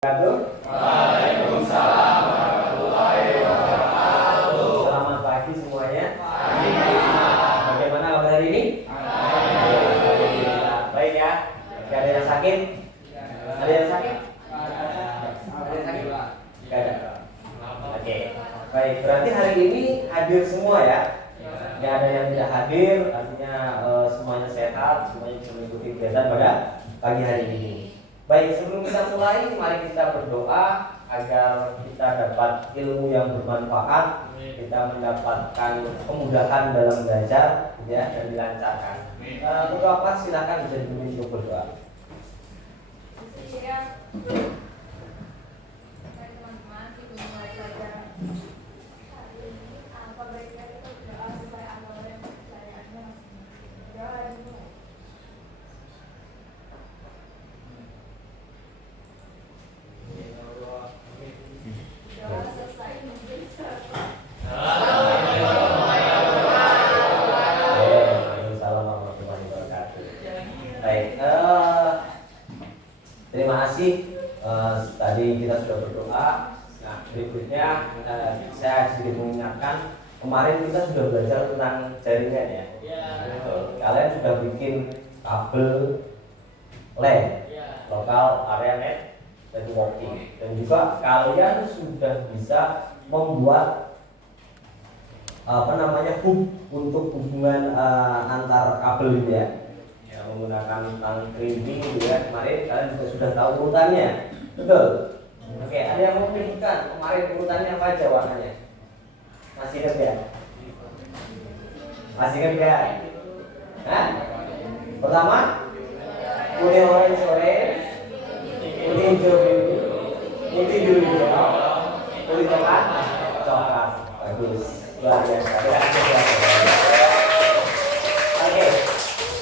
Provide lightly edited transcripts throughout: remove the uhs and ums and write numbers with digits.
Waalaikumsalam warahmatullahi wabarakatuh. Selamat pagi semuanya. Bagaimana kabar hari ini? Baik ya. Gak ada yang sakit? Ada yang sakit? Ada yang sakit? Gak ada. Oke. Baik. Berarti hari ini hadir semua ya. Gak ada yang tidak hadir. Artinya semuanya sehat, semuanya bisa mengikuti kegiatan pada pagi hari ini. Baik, sebelum kita mulai, mari kita berdoa agar kita dapat ilmu yang bermanfaat, kita mendapatkan kemudahan dalam belajar, ya, dan dilancarkan. Untuk apa? Silakan bisa dipimpin untuk berdoa. Teman-teman, sebelum mulai belajar hari ini, apa baiknya kita berdoa supaya amalan dan kepercayaannya masih berdoa. Terima kasih. Tadi kita sudah berdoa. Nah, berikutnya saya sedikit mengingatkan, kemarin kita sudah belajar tentang jaringan ya. Kalian sudah bikin kabel LAN, local area networking, dan juga kalian sudah bisa membuat hub untuk hubungan antar kabel gitu ya. Menggunakan tang crimping gitu ya. Kemarin kalian juga sudah tahu urutannya, betul? Oke, ada yang mau menunjukkan kemarin urutannya apa aja warnanya? Masih ingat ya? Masih ingat ya? Hah? Pertama, kuning orange kuning hijau biru, putih biru hijau, kuning coklat coklat. Bagus, luar biasa. Oke.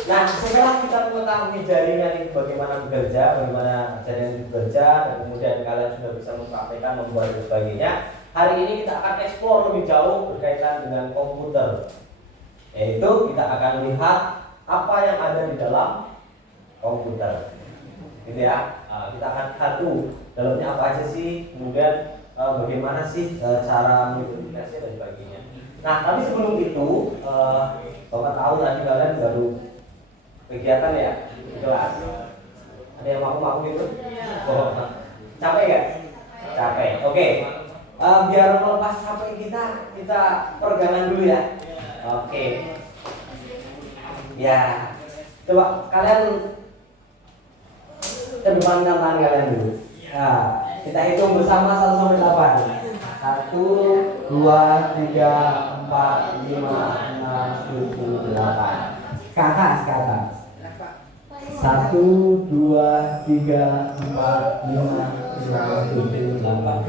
Nah, setelah kita mengetahui jaringan itu bagaimana bekerja, bagaimana jaringan itu bekerja, dan kemudian kalian sudah bisa mempraktikkan, membuat dan sebagainya, hari ini kita akan eksplor lebih jauh berkaitan dengan komputer. Yaitu kita akan lihat apa yang ada di dalam komputer. Gitu ya. Kita akan lihat dalamnya apa aja sih, kemudian bagaimana sih cara mengidentifikasi dan sebagainya. Nah, tapi sebelum itu, Bapak tahu tadi kalian baru kegiatan ya di kelas. Ada yang maku-maku gitu? Oh, capek nggak? Capek. Oke. Biar melepas capek kita peregangan dulu ya. Oke. Ya, coba kalian kedepankan tangan kalian dulu. Nah, kita hitung bersama 1 sampai 8. 1, 2, 3, 4, 5, 6, 7, 8. Ke atas. 1, 2, 3, 4, 5, 6, 7, 8.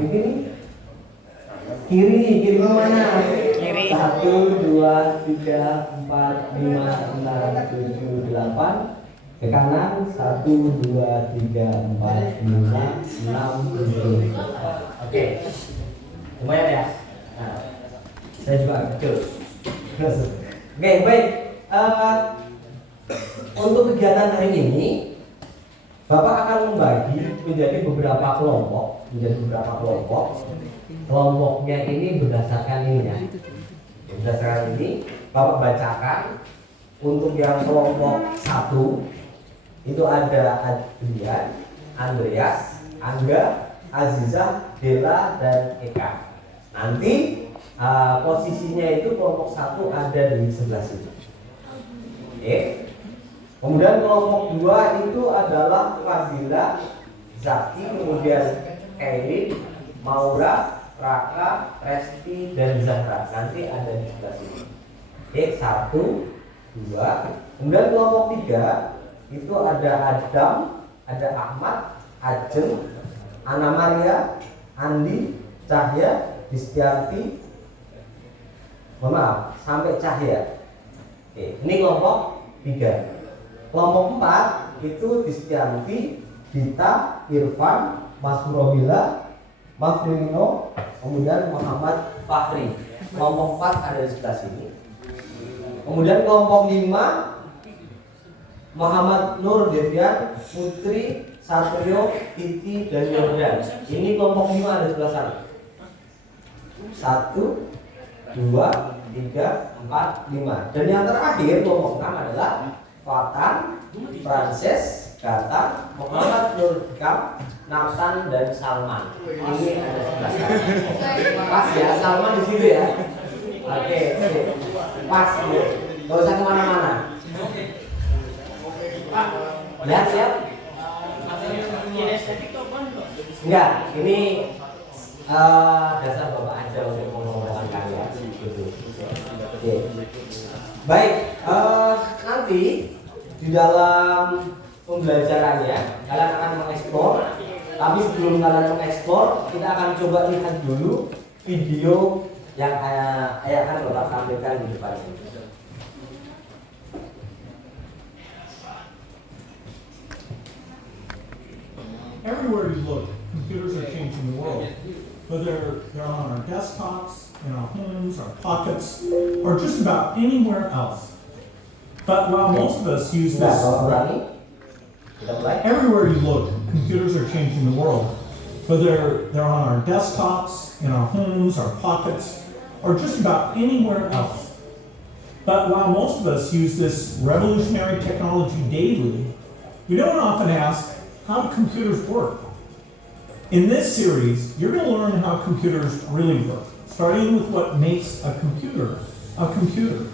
Kiri mana? Kiri. 1, 2, 3, 4, 5, 6, 7, 8. Ke kanan 1, 2, 3, 4, 5, 6, 7. Oke. Lumayan ya. Nah, saya juga kecil. Oke, baik. Untuk kegiatan hari ini, Bapak akan membagi menjadi beberapa kelompok. Kelompoknya ini berdasarkan ini ya. Berdasarkan ini, Bapak bacakan. Untuk yang kelompok 1 itu ada Adrian, Andreas, Angga, Azizah, Dela, dan Eka. Nanti posisinya itu kelompok 1 ada di sebelah sini. Oke. Kemudian kelompok 2 itu adalah Fadila, Zaki, kemudian Kailin, Maura, Raka, Resti, dan Zahra. Nanti ada di sebelah sini. Oke, 1, 2. Kemudian kelompok 3 itu ada Adam, ada Ahmad, Ajeng, Ana Maria, Andi, Cahya, Distiarti, sampai Cahya. Oke, ini kelompok 3. Kelompok 4 itu Distianti, Dita, Irfan, Mas Romila, Mas Rino, kemudian Muhammad Fahri. Kelompok 4 ada di sebelah sini. Kemudian kelompok 5 Muhammad Nur Devian, Putri, Satrio, Titi, dan Yordan. Ini kelompok 5 ada di sebelah sana. 1, 2, 3, 4, 5. Dan yang terakhir kelompok 6 adalah Fatan, Frances, Gatar, Muhammad Nur Hikam, Nathan, dan Salman. Ini ada sebelah sana. Pas ya, Salman di situ ya. Oke, pas ya. Gak usah kemana-mana. Ya, siap? Enggak, ini dasar Bapak aja untuk mengomongkan kalian gitu. Oke. Baik, nanti di dalam pembelajarannya kalian akan mengeksplor. Tapi sebelum kalian mengeksplor, kita akan coba lihat dulu video yang akan Bapak tampilkan di depan ini. Everywhere you look, computers are changing the world. Whether they're on our desktops, in our homes, our pockets, or just about anywhere else. But while most of us use Nah, this, kalau berani, kita mulai. everywhere you look, computers are changing the world. Whether they're on our desktops, in our homes, our pockets, or just about anywhere else. But while most of us use this revolutionary technology daily, we don't often ask, how do computers work? In this series, you're going to learn how computers really work, starting with what makes a computer a computer.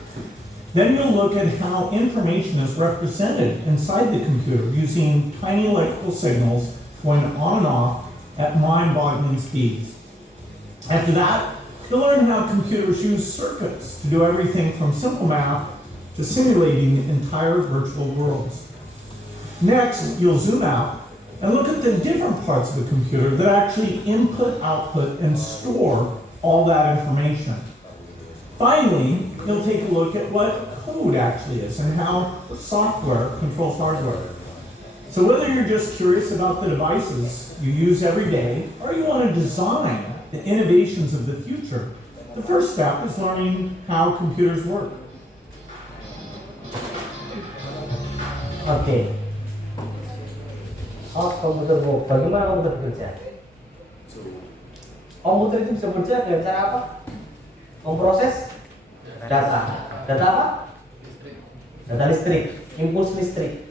Then you'll look at how information is represented inside the computer using tiny electrical signals going on and off at mind-boggling speeds. After that, you'll learn how computers use circuits to do everything from simple math to simulating entire virtual worlds. Next, you'll zoom out and look at the different parts of the computer that actually input, output, and store all that information. Finally, you'll take a look at what code actually is and how software controls hardware. So whether you're just curious about the devices you use every day, or you want to design the innovations of the future, the first step is learning how computers work. Oke. Oh, komputer bu. Bagaimana komputer bekerja? Komputer itu bisa bekerja dengan cara apa? Memproses data. Data apa? Data listrik, impuls listrik.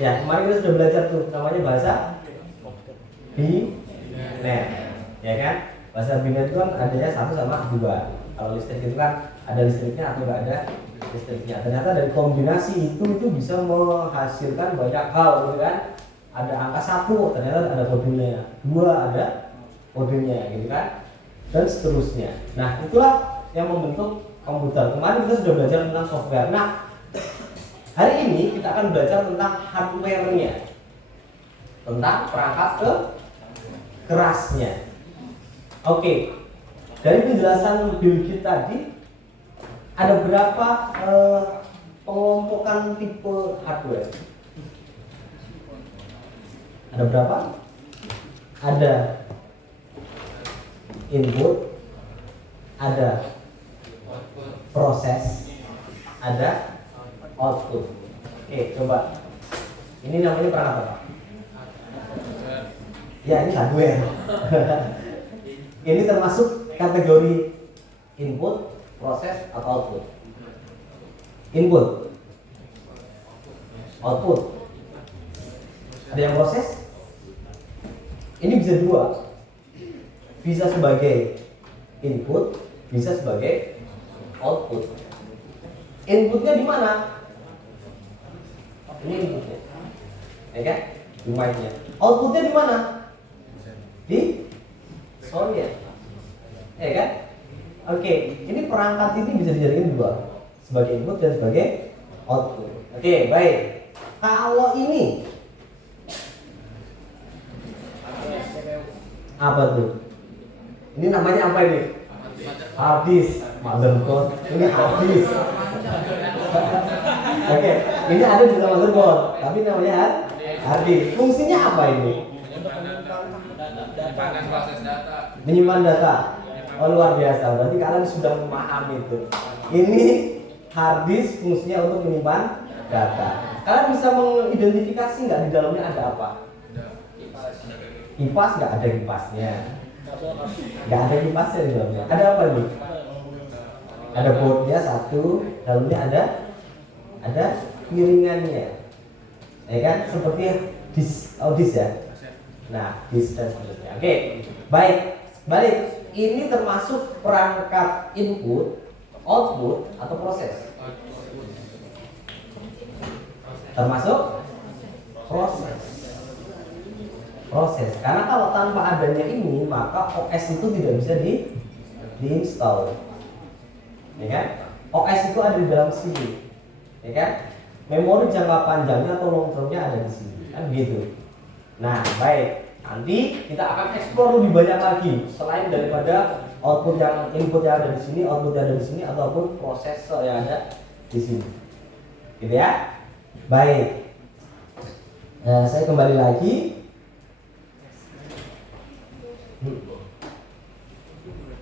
Ya, kemarin kita sudah belajar tuh namanya bahasa binet, ya kan? Bahasa binet itu kan adanya 1 sama 2. Kalau listrik itu kan ada listriknya atau nggak ada listriknya. Ternyata dari kombinasi itu bisa menghasilkan banyak hal, gitu kan? Ada angka 1, ternyata ada kodenya, 2 ada kodenya, gitu kan? Dan seterusnya. Nah, itulah yang membentuk komputer. Kemarin kita sudah belajar tentang software. Nah, hari ini kita akan belajar tentang hardware-nya, tentang perangkat kerasnya. Oke, dari penjelasan Bill Gates tadi, ada berapa pengelompokan tipe hardware? Ada berapa? Ada input, ada proses, ada output. Oke, coba. Ini namanya perangkat apa? Ya, ini hardware. Ini termasuk kategori input, proses, atau output. Input, output. Ada yang proses? Ini bisa 2. Bisa sebagai input, bisa sebagai output. Inputnya di mana? Ini inputnya, ya kan? Di mic-nya. Outputnya di mana? Di soundnya, ya kan? Oke, ini perangkat ini bisa dijadikan 2, sebagai input dan sebagai output. Oke, baik. Kalau ini apa tuh? Ini namanya apa ini? Hard disk, motherboard. Ini hard disk. Oke, ini ada di dalam motherboard, tapi namanya hard disk. Fungsinya apa ini? Menyimpan data. Oh, luar biasa. Berarti kalian sudah memahami itu. Ini hard disk fungsinya untuk menyimpan data. Kalian bisa mengidentifikasi nggak di dalamnya ada apa? Kipas nggak ada kipasnya. Nggak ada kipasnya di dalamnya. Ada apa nih? Ada boardnya satu, dalamnya ada piringannya. Ya kan? Seperti disk ya. Nah, disk dan seterusnya. Oke, baik. Balik. Ini termasuk perangkat input, output, atau proses. Termasuk proses. Karena kalau tanpa adanya ini, maka OS itu tidak bisa diinstal. Ya kan? OS itu ada di dalam sini. Ya kan? Memori jangka panjangnya atau long termnya ada di sini. Kan gitu. Nah, baik. Nanti kita akan eksplor lebih banyak lagi selain daripada output yang input yang ada di sini, output yang ada di sini, ataupun prosesor yang ada di sini. Gitu ya? Baik. Saya kembali lagi.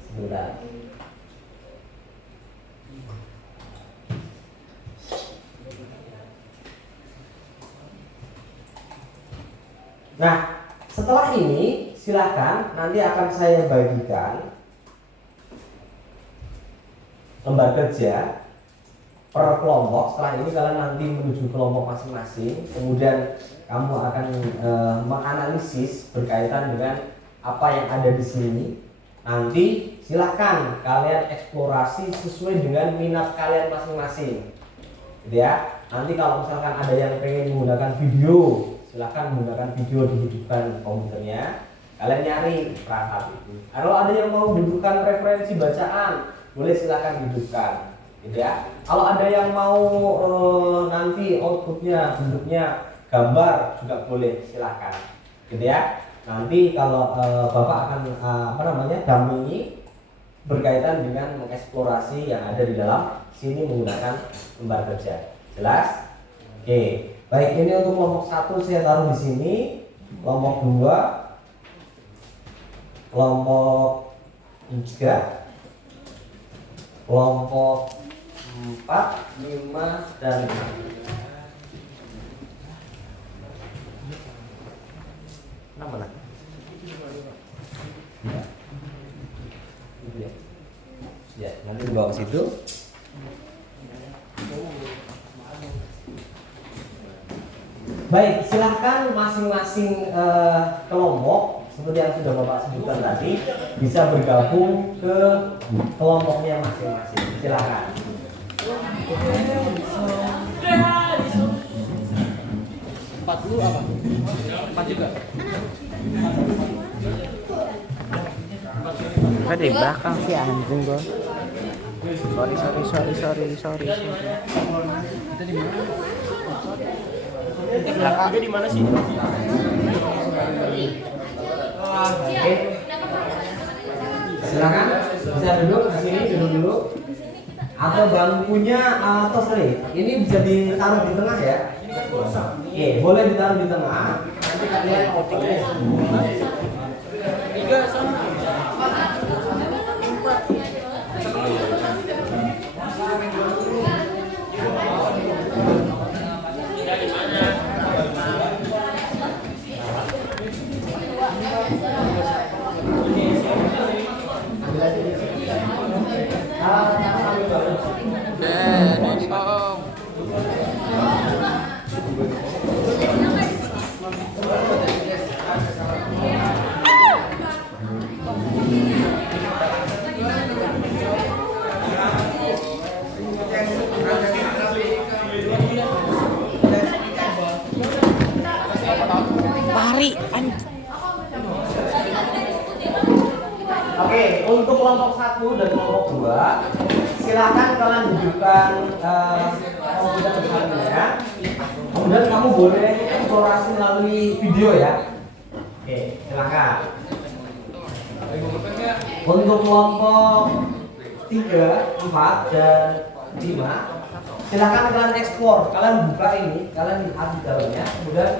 Sebentar. Nah, setelah ini silakan nanti akan saya bagikan lembar kerja per kelompok. Setelah ini kalian nanti menuju kelompok masing-masing. Kemudian kamu akan menganalisis berkaitan dengan apa yang ada di sini. Nanti silahkan kalian eksplorasi sesuai dengan minat kalian masing-masing, gitu ya. Nanti kalau misalkan ada yang pengen menggunakan video, silahkan menggunakan video, dihidupkan komputernya. Kalian nyari perangkat itu. Kalau ada yang mau membutuhkan referensi bacaan, boleh silahkan hidupkan, gitu ya. Kalau ada yang mau nanti outputnya bentuknya gambar juga boleh, silahkan, gitu ya. Nanti kalau Bapak akan dampingi berkaitan dengan mengeksplorasi yang ada di dalam sini menggunakan lembar kerja. Jelas? Oke. Baik, ini untuk kelompok 1 saya taruh di sini, kelompok 2, kelompok 3, kelompok 4, 5, dan 6. Mana? Ya, nanti dibawa ke situ. Baik, silahkan masing-masing kelompok seperti yang sudah Bapak sebutkan tadi bisa bergabung ke kelompoknya masing-masing. Silahkan. Empat dulu apa? 4 juga. Ada di belakang sih anjing bro. Sorry. Kita di mana? Di belakang di mana sih? Oke. Silakan bisa duduk di sini, duduk dulu. Atau bangkunya atau ini bisa ditaruh di tengah ya. Oke, boleh ditaruh di tengah. Nanti kalian opennya semua. 3 sama. Oke, untuk kelompok 1 dan kelompok 2, silakan kalian hidupkan komputer bersama. Kemudian kamu boleh eksplorasi melalui video ya. Oke, silakan. Untuk kelompok 3, 4, dan 5, silakan kalian eksplor. Kalian buka ini, kalian lihat di dalamnya. Kemudian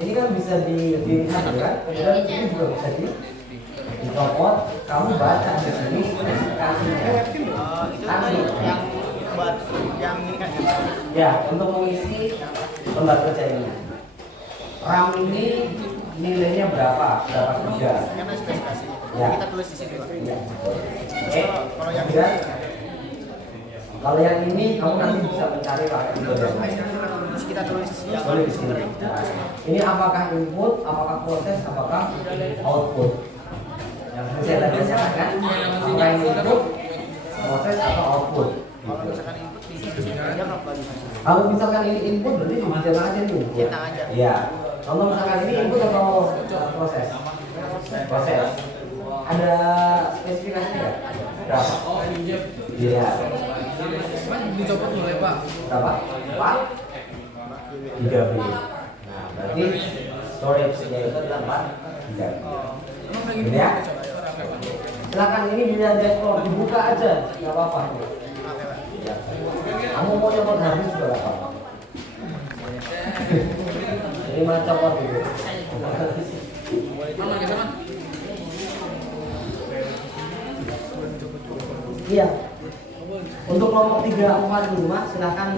ini kan bisa dilihat kan? Kemudian ini juga bisa dicopot. Kamu baca di sini spesifikasinya. Yang buat yang ini kan Ya, untuk mengisi lembar kerja ini. RAM ini nilainya berapa kerja. Karena spesifikasi. Ya. Kita tulis di sini, Pak. Ya. Kalau yang Kemudian, kalau yang ini kamu nanti bisa mencari pakai metode yang lain. terus kita tulis yang Boleh di sini. Ini apakah input, apakah proses, apakah output? Yang saya tanyakan kan, apakah ini input, proses atau output? kalau misalkan input di sini aja nggak bagi. Kalau misalkan ini input berarti dibilang aja nih input. Centang aja. Iya. Kalau misalkan ini input atau proses? Proses. Ada spesifikasinya nggak? Berapa? Iya. Dicopot boleh, Pak. Berapa? 4? 3 B. Nah, berarti storage-nya itu adalah 4 GB. Ini ya. Silakan ini bisa di-explore, dibuka aja, nggak apa-apa. Ya. Kamu mau nyopot habis juga nggak apa-apa. Ini mana copot gitu? Iya. Untuk kelompok 3, 4, 5 silakan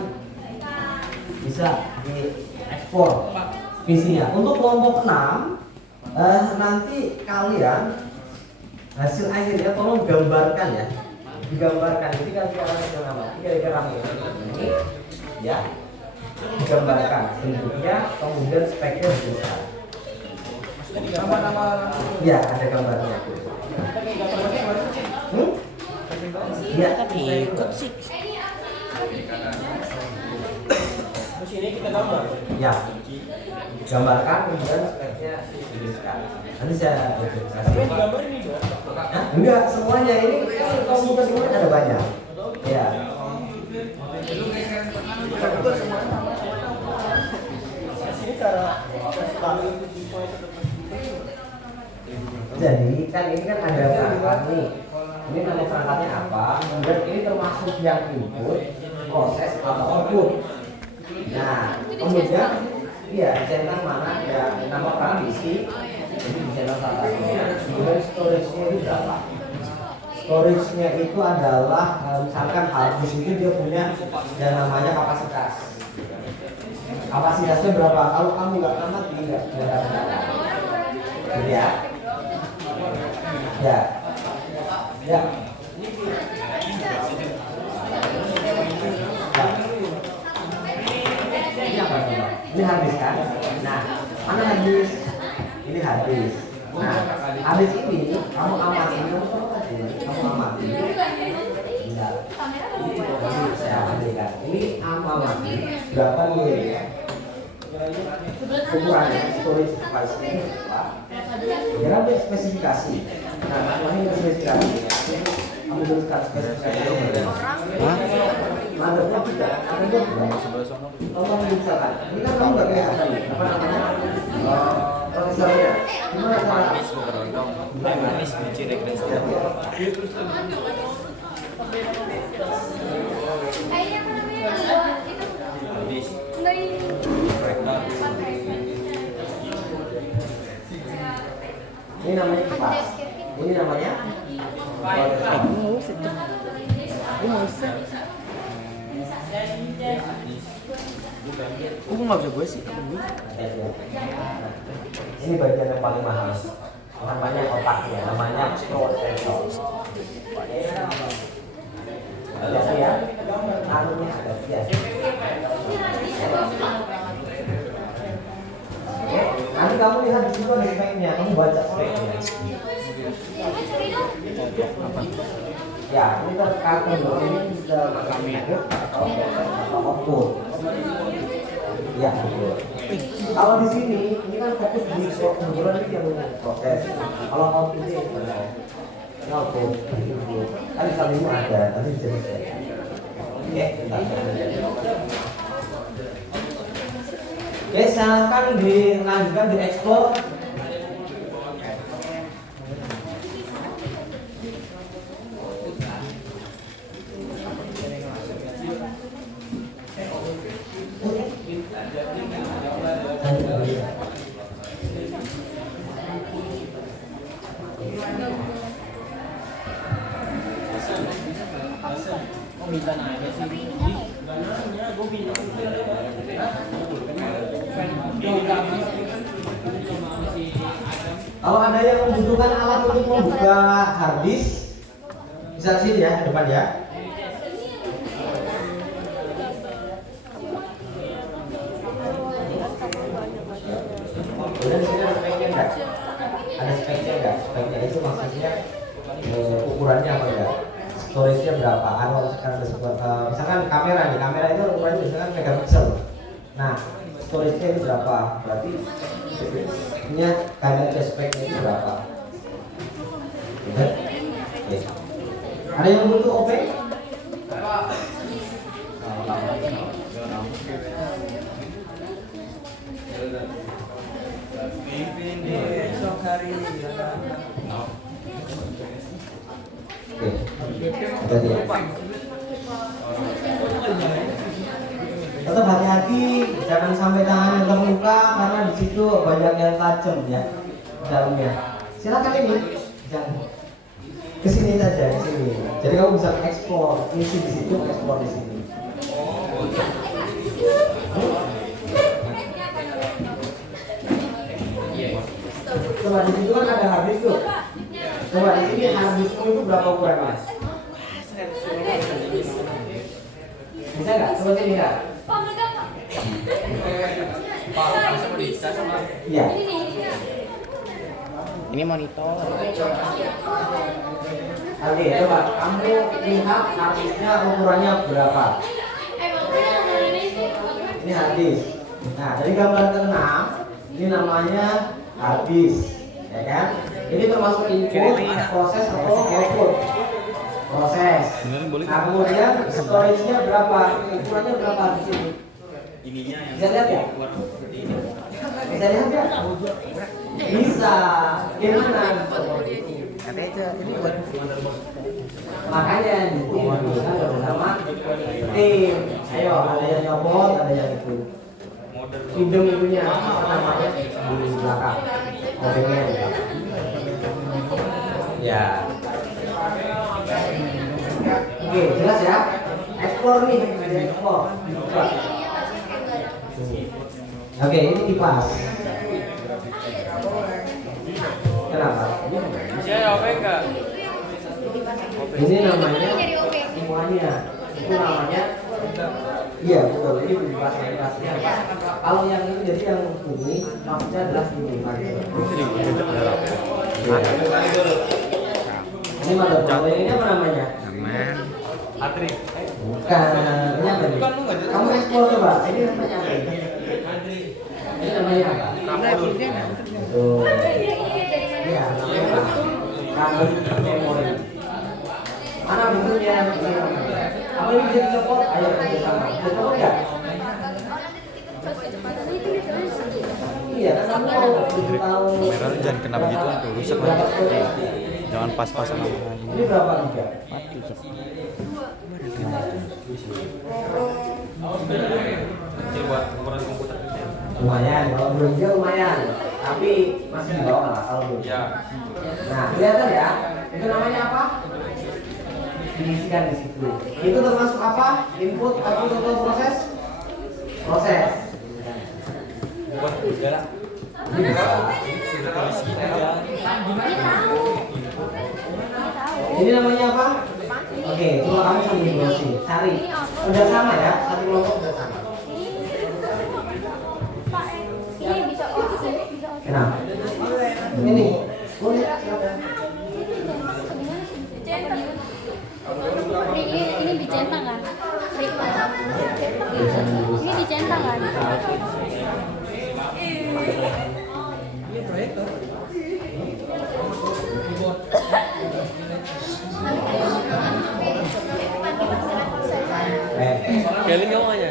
bisa diekspor visinya. Untuk kelompok 6 nanti kalian hasil akhirnya tolong gambarkan ya. Digambarkan. Jadi kan kalian ada nama. Diagram ini ya. Digambarkan bentuknya, kemudian speknya bisa. Nama-nama Ya, ada gambarnya. Iya, Ikut sih. terus ini kita gambar. ya. Gambarkan kemudian speknya dituliskan. Nanti saya kasih. Gambar ini dong. Hah? Enggak, semuanya ini kan komputer ini ada banyak. Ya. Ini cara Jadi kan ini kan ada perangkat nih. Ini nama perangkatnya apa? Kemudian ini termasuk yang input, proses atau output. Nah, kemudian centang mana ya nama transisi. Jadi di centang salah satunya. Kemudian storage-nya itu berapa? Storage-nya itu adalah misalkan hard disk itu dia punya yang namanya kapasitas. Kapasitasnya berapa? Kalau kamu nggak tamat tidak berapa? Gitu ya. Ya. Ya. Ini apa nih? Ini habis kan? Nah, mana habis? Ini habis. Nah, habis ini kamu amati, kamu amati. Bentar. Ini saya ambilkan. Ini amati. Berapa nilainya? Ukurannya storage device-nya berapa? Kira spesifikasi. Nah, ini spesifikasi. Kamu tuliskan spesifikasi. Mantapnya tidak. Tolong misalkan. Ini kan kamu nggak kayak apa namanya? Prosesornya. Gimana cara? Kayaknya apa namanya? Itu. Enggak ini. Ini namanya kipas. Ini namanya Musik. Musik. Aku nggak bisa gue sih. ini bagian yang paling mahal. Namanya otaknya, namanya prosesor. Biasa ya. Anunya ada biasa. Oke, nanti kamu lihat di situ ada speknya, kamu baca speknya. Ya, ini terkait ini bisa input atau output. Ya, betul. Kalau di sini, ini kan fokus di kebetulan ini yang proses. Kalau output ini output, kan di sampingmu ada, nanti bisa dicek. Oke, bentar. Oke, silakan dilanjutkan dieksplor. Oh, minta nanya sih. Gak nanya, gue bilang. Kalau ada yang membutuhkan alat untuk membuka harddisk, bisa sini ya, ke depan ya. Kemudian di sini ada speknya enggak? Ada speknya enggak? Speknya itu maksudnya ukurannya apa enggak? Storage-nya berapa? Misalkan kamera nih, kamera itu ukurannya misalkan megapiksel. Nah, storage-nya itu berapa? Berarti ini kadar speknya itu berapa? Oke. Ada yang butuh OP? Oke, tetap hati-hati, jangan sampai tangannya terluka karena di situ banyak yang tajam ya dalamnya. Silakan ini, jangan kesini saja ke sini. Jadi kamu bisa ekspor isi di situ, ekspor di sini. Coba di situ kan ada harddisk tuh. Coba di sini harddiskmu itu berapa ukurannya? Bisa nggak? Coba sini nggak? Iya. Ini monitor. Oke, coba kamu lihat harddisknya ukurannya berapa? Ini harddisk. Nah, dari gambar ke-6 ini namanya harddisk, ya kan? Ini termasuk input, proses atau output? Proses. Nah, kemudian storage-nya berapa? Ukurannya berapa di sini? Bisa lihat ya? Bisa lihat ya? Bisa. Gimana? Ini buat Makanya kita bersama tim. Ayo, ada yang nyopot, ada yang itu. Hidung itunya apa namanya di belakang. Obengnya. Ya. Oke, jelas ya. Explore nih, explore. Oke, ini kipas. Kenapa? Ini namanya semuanya. Itu namanya. Iya betul. Ini kipas-kipasnya. Kalau yang ini jadi yang ini maksudnya adalah ini. Ini motherboard. Ini apa namanya? Atri. Bukan. Ini apa nih? Kamu explore coba. Ini namanya apa? Ini namanya apa? Tuh. Iya, namanya apa? Kabel memori. Mana bentuknya? Apa ini bisa dicopot? Ayo kita sama. Bisa copot nggak? Iya, kan kamu tahu. Kamera jangan kena begituan tuh, rusak Berapa lagi. storage? Jangan pas-pasan sama lagi. Ini berapa giga? Mati. Lumayan, kalau belum giga lumayan. Tapi masih di bawah lah kalau belum. Nah, kelihatan ya? Itu namanya apa? Diisikan di situ. Itu termasuk apa? Input atau total proses? Proses. Ini bisa. Ini namanya apa? Oke, coba kamu sambil browsing, cari. Udah sama ya, satu kelompok udah sama. Ini bisa Kenapa? Ini. Boleh, silakan. Ini dicetak kan? Ini dicetak kan? Kalian kamu aja.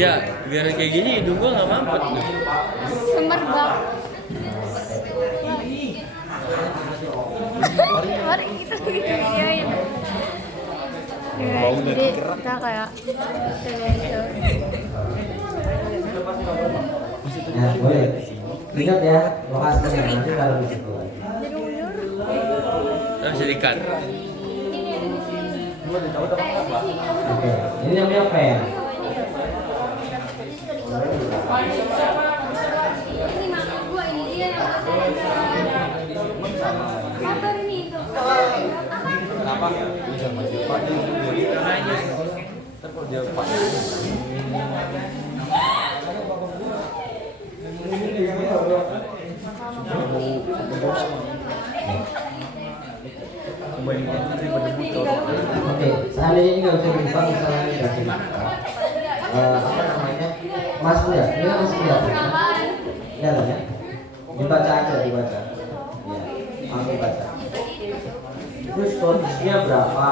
Ya, biar kayak gini hidung gua nggak mampet. Semerbak. Mari kita videoin. Jadi kita kayak Nah, boleh. Ingat ya, lokasinya nanti kalau di situ. Nah, jadi cut. ini Oke, ini namanya fan. Ini maksud gua, ini dia yang motor ini itu. Kenapa? Oke, seandainya ini nggak bisa dibuka, misalnya ini nggak bisa apa namanya, Mas Muda, ini kan Mas Muda, lihat ya, dibaca aja, dibaca, ya, langsung baca. Terus kondisinya berapa?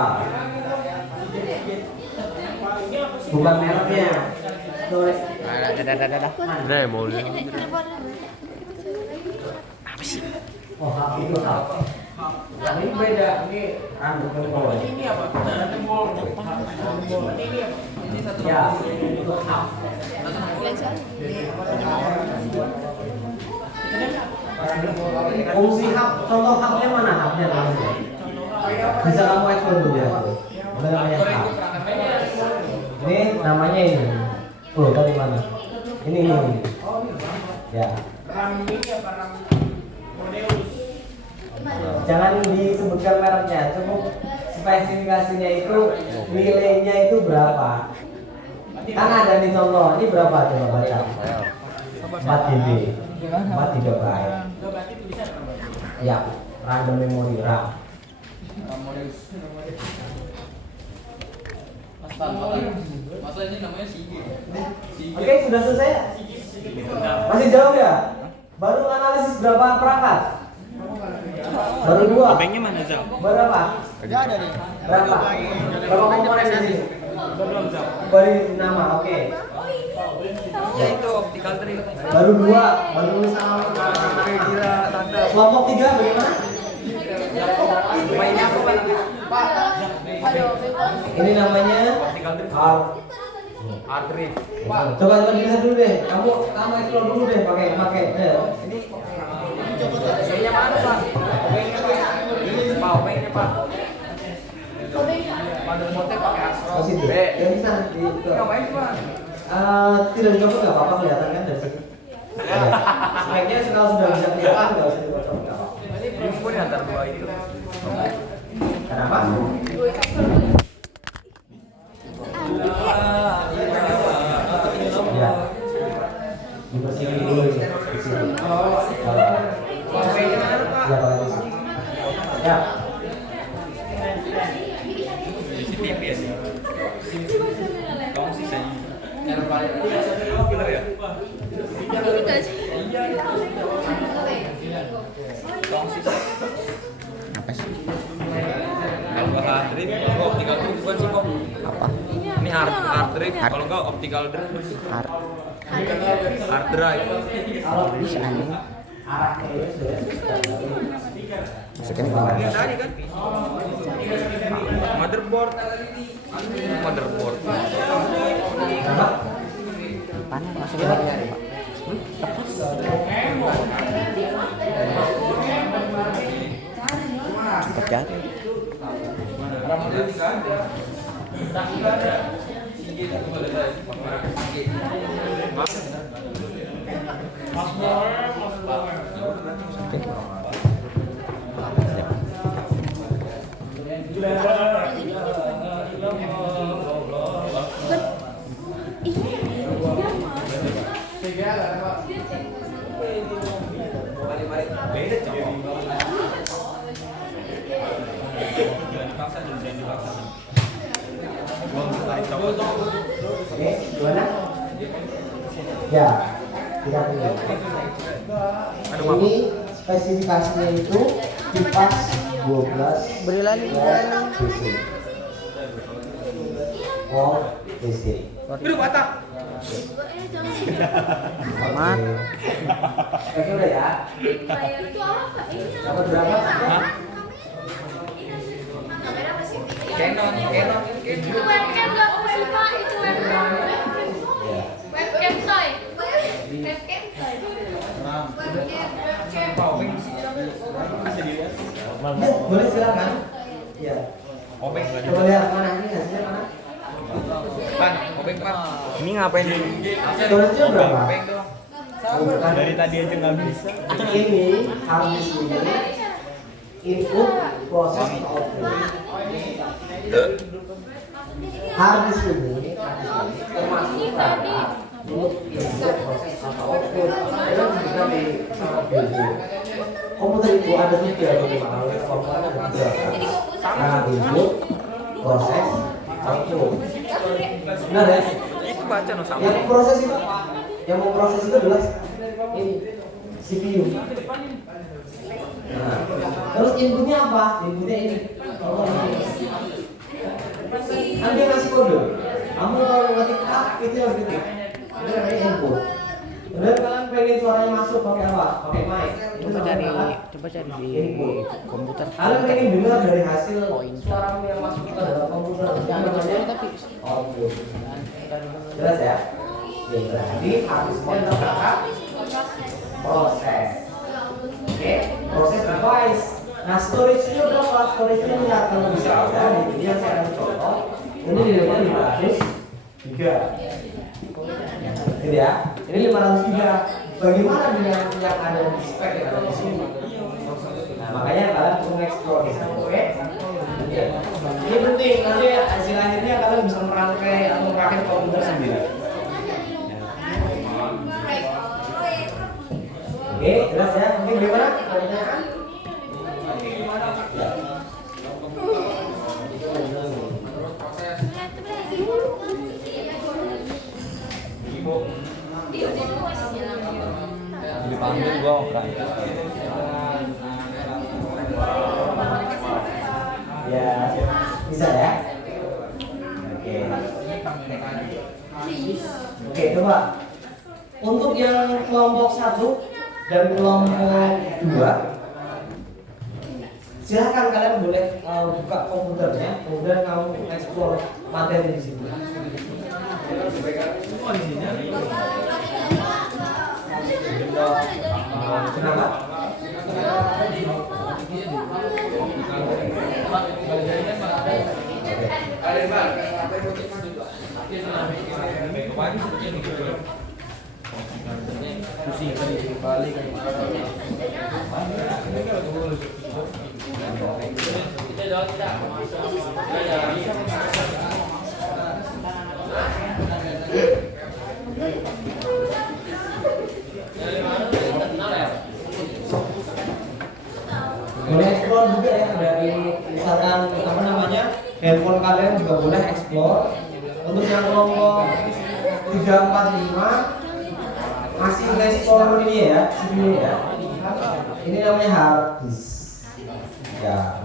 Bukan mereknya. Sorry. Udah mau lihat. Apa sih? Oh, hak itu hak. Yang ini beda, ini random control. Ini apa? Ya, itu hak. Fungsi hak, contoh haknya mana haknya namanya? Bisa kamu ekspor dulu ya. Apa namanya hak? Ini namanya ini. Tuh, tadi mana? Ini. Ya. Jangan disebutkan mereknya, cukup spesifikasinya itu nilainya itu berapa? Kan ada nih contoh, ini berapa coba baca? 4 GB, 4 GB. Ya, random memory RAM. Masa ini namanya Sige. Oke, sudah selesai? Masih jauh ya? Baru analisis berapa perangkat? Baru 2. Banknya mana Zal? Berapa? Enggak ada nih. Berapa? Berapa komponen di sini? Belum Zal. Beri nama, oke. Ya itu optical tree. Baru 2, baru Gila tanda. kelompok 3 bagaimana? Mainnya apa Pak? Ini namanya art. Artri. Coba dilihat dulu deh. Kamu explore dulu deh pakai. Ini mainnya mana Pak? Pak, mainnya Pak. Motherboardnya pakai Astro. Oh, situ. Ya bisa itu. Ngapain sih Pak? Tidak dicoba nggak apa-apa, kelihatan kan dari sini. Ya. Speknya kalau sudah bisa kelihatan nggak usah dicoba nggak apa-apa. Ini pun di antara dua itu. Kenapa? Ya. Dibersihin dulu di sini. Ya, pakai di sini. Ya. CCTV ya sih. Kamu sih saya. Bener ya? Ini enggak sih? Kamu sih. Apa sih? Kalau nggak hard drive, kalau nggak optical drive bukan sih kok. Apa? Ini hard drive, kalau nggak optical drive. Hard drive. Bisa aneh. Arahnya itu sudah. Masukin gimana? Ini tadi kan. Motherboard. Motherboard. Kenapa? Panas masukin lagi ya, Pak. Cepet jatuh. Oke, gimana? Ya, tidak punya. Ini spesifikasinya itu kipas 12 Beri lagi. volt DC. Volt DC. Biru patah. Amat. Oke udah ya. Bayar itu apa? Ini Dapat berapa? kamera masih tinggi. Canon. Itu webcam gak aku suka itu webcam. Ya. Webcam coy. Webcam coy. Webcam. Ya, boleh silakan. Ya. Obeng nggak Coba lihat mana ini hasilnya mana? Pan, obeng pan. Ini ngapain nih? Storage-nya berapa? Obeng dong. Dari tadi aja nggak bisa. Ini habis ini input proses atau output. Habis ini termasuk data untuk input proses atau output. Itu bisa di komputer itu ada tiga bagaimana komputer ada tiga kan? Input, proses, output. Benar ya? Itu baca no sama. Yang proses itu, yang mau proses itu adalah ini CPU. Nah, terus inputnya apa? Inputnya ini. Kan dia ngasih kode. Kamu kalau ngetik A itu yang gitu. Itu namanya input. Kemudian kalian pengen suaranya masuk pakai apa? Pakai mic. Coba cari di komputer. Kalian pengen dengar dari hasil suaramu yang masuk ke dalam komputer. Itu namanya output. Jelas ya? Oke, berarti habisnya adalah proses. Oke, proses device. Nah, storage-nya berapa? Storage-nya lihat kalau bisa ada di yang saya akan contoh. Ini nilainya 500 giga. Gitu ya. Ini 500 giga. Bagaimana dengan yang ada di spek yang ada di sini? Nah, makanya kalian perlu explore di sini, oke? Ini penting, nanti hasil akhirnya kalian bisa merangkai atau merakit komputer sendiri. Oke, jelas ya? Mungkin gimana? Pertanyaan? Dipanggil gua kan. Ya, bisa ya? Oke. Oke, coba. Untuk yang kelompok 1 dan kelompok 2, silahkan kalian boleh buka komputernya, kemudian kamu explore materi di sini. Kenapa? Boleh explore juga ya dari misalkan apa namanya handphone kalian juga boleh explore. Untuk yang kelompok 3, 4, 5 masih explore ini ya, CPU ya. Ini namanya hard disk. Ya.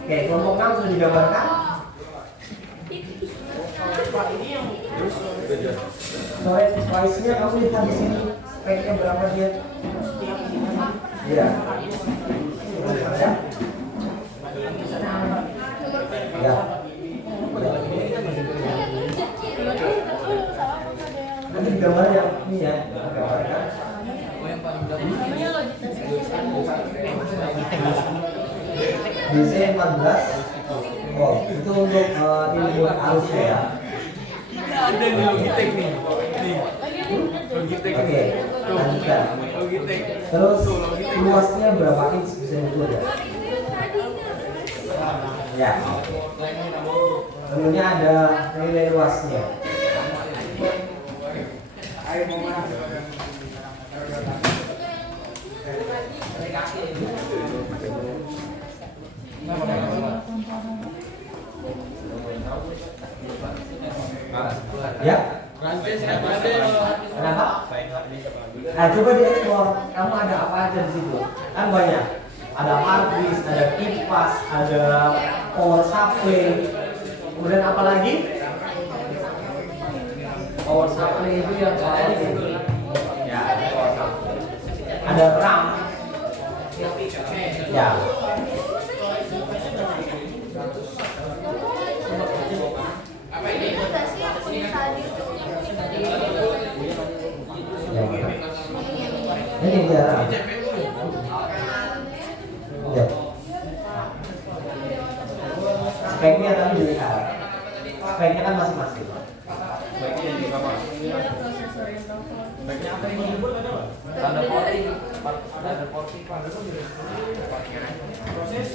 Oke, kelompok 6 sudah digambarkan. Storage device-nya kamu lihat di sini speknya berapa dia? Iya. Ya. Ya. Nanti gambar yang ini ya, gambarkan. DC 14 volt itu untuk input arus ya. Ada di Logitech nih. Logitech. Oke, lanjutkan. Logitech. Terus luasnya berapa inch bisa diukur ya? Ya. Kemudian ada nilai luasnya. Ya. Kenapa? Nah, coba dieksplor. Kamu ada apa aja di situ? Kan banyak. Ada hard disk, ada kipas, ada power supply. Kemudian apa lagi? Power supply itu yang ini. Ya, ada power supply. Ada RAM. Ya. Apa ini? Ini dia. Ya. speknya tapi dilihat. Speknya kan masing-masing. Baiknya jadi apa? Baiknya apa yang disebut ada Pak? Ada porting, ada porting Pak. Proses.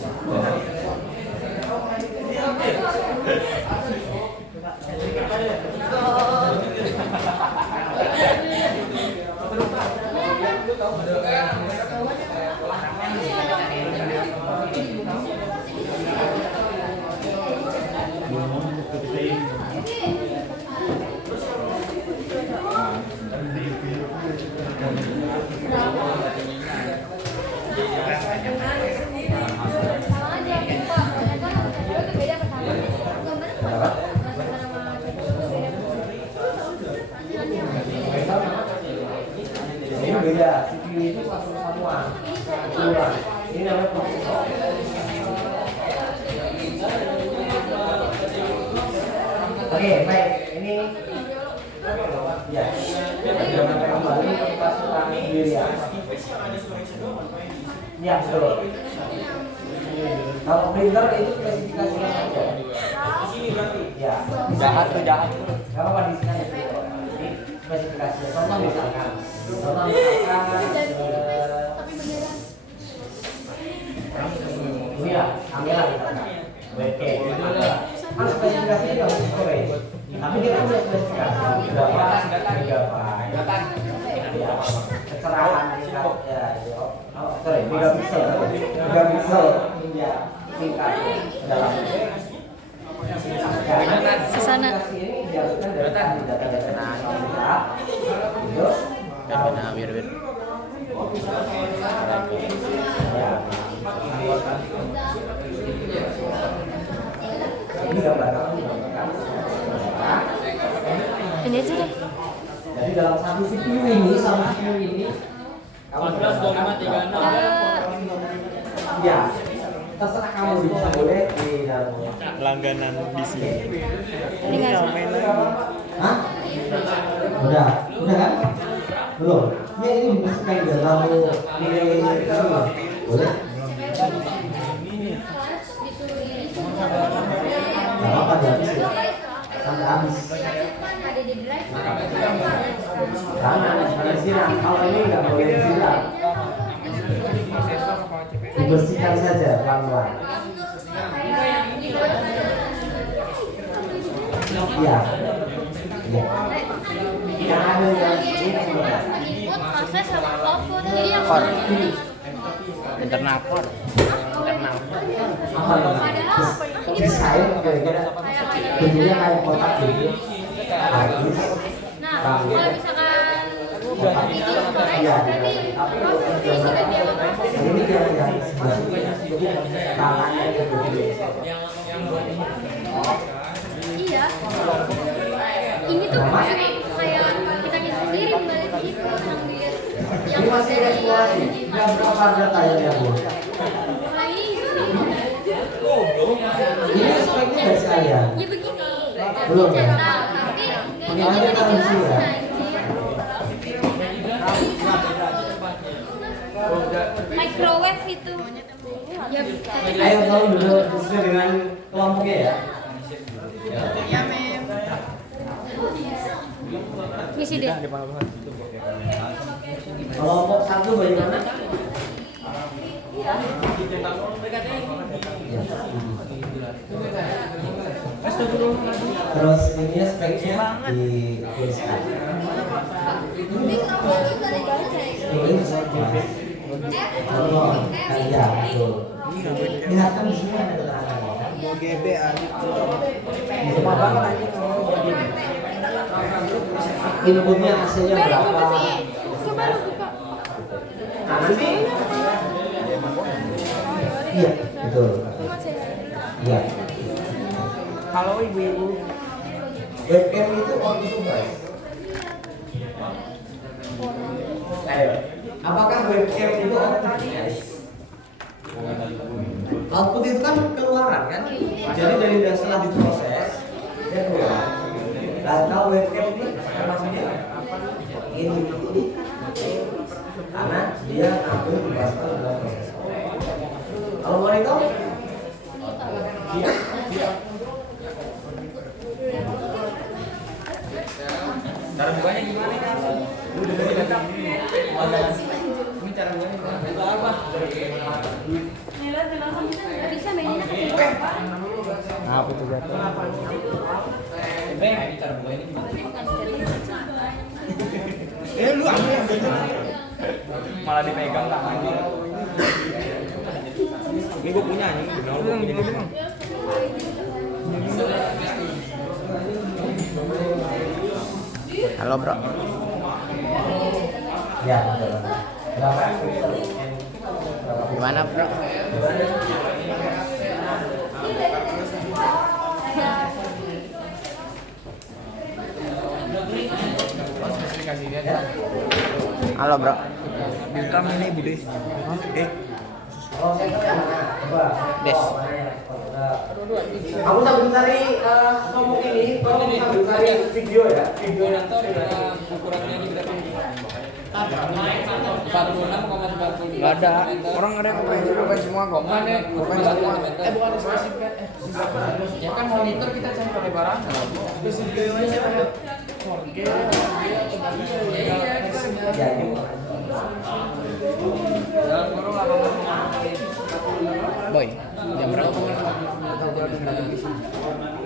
Ini beda, CPU itu satu satuan. Ini namanya prosesor. Oke, baik. Ini ya. Kita kembali ke pasukan sendiri ya. Ya, betul. Kalau printer itu spesifikasinya saja. Ya. Jahat tuh jahat. Gak apa-apa di sini aja. Ini spesifikasinya. Contoh misalkan. Ini ya, kamera misalkan. Webcam. Kan spesifikasinya nggak bisa storage. Tapi dia punya spesifikasi berapa megabyte. Kecerahan ya, sorry, megapiksel ya, tingkat dalam. Sesana. Ini diharuskan dari data-data kita, terus wir. ya, ini gambaran. Ini aja deh. Jadi dalam satu CPU ini sama CPU ini 14.2536. ya, terserah kamu bisa boleh di dalamnya. Langganan di sini. Ini nggak sih? Hah? Udah kan? Belum? Ya ini dimasukkan di dalam nilai itu boleh? Gak apa-apa jadi sampai habis. Jangan disiram. Kalau ini nggak boleh disiram. Dibersihkan saja pelan-pelan. Iya. Iya. Yang ada yang ini Input, proses, sama output. Jadi yang Internal core. apa namanya? Desain kira-kira bentuknya kayak kotak gitu. Bagus. Nah, kalau misalkan Kotak. Iya. Tapi ini dia yang tangannya itu gede. iya. Ini tuh maksudnya kayak kita sendiri kembali ke situ ambil Ini masih eksplorasi. Nggak berapa data yang diambil. Nah, Ini speknya dari sekalian. ya begini. Belum ya? Tapi Bagaimana kita kondisi ya? microwave itu. Ya, Ayo tolong dulu sesuai dengan kelompoknya ya. ngisi deh. Kelompok satu bagaimana? Terus ini speknya dituliskan. Ini contoh kerja tuh. Lihat kan di sini ada keterangannya. GB aja. Semua banget aja. Inputnya hasilnya berapa? Coba lu buka. Nah, nanti iya betul. Iya. Halo ibu-ibu. Webcam itu on itu guys. Ayo. Apakah webcam itu on guys? Output itu kan keluaran kan? Jadi dari setelah diproses dia keluar. Nah, kalau webcam ini maksudnya ini karena dia ngambil dimasukkan dalam prosesor. Kalau monitor dia Cara bukanya gimana kan? Ini cara bukanya gimana? Buka apa? Bisa mainnya ke Apa tuh jatuh? Ini cara bukanya gimana? Lu ambil yang bener. Malah dipegang tangannya. Ini gue punya anjing. Halo bro. Ya, berapa? Gimana bro? Halo bro. Bintang ini Bude. Oh, saya tahu yang mana? Coba. Des. Aku sambil cari ngomong ini, tolong sambil cari video ya. Video Monitor ukurannya ini berapa? 46,90. Gak ada. Orang ada yang bukan semua kok. Bukan semua. Bukan spesifik. Ya kan monitor kita cari pakai barang. Spesifikasinya ada 4K, ya ini. Dalam kurung 8. Boy, jam berapa?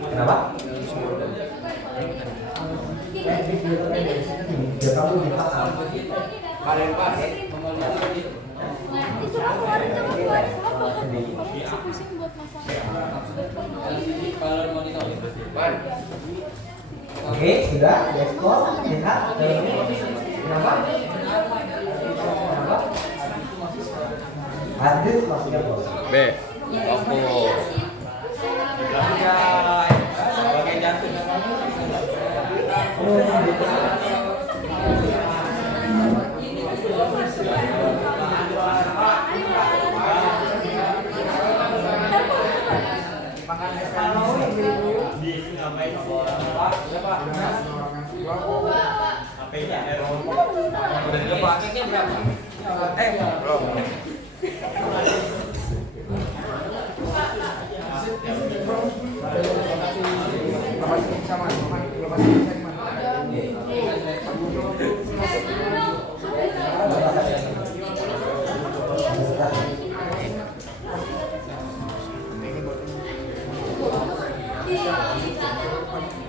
Kenapa? Biar kamu lebih paham. Kalian pakai Itu coba keluarin. Pusing buat masalah. kalau monitor. Oke, sudah diekspor, lihat. Kenapa? Kenapa? Hadis maksudnya bos. B. Fokus. Bagian jantung. Udah dipakai berapa? Belum.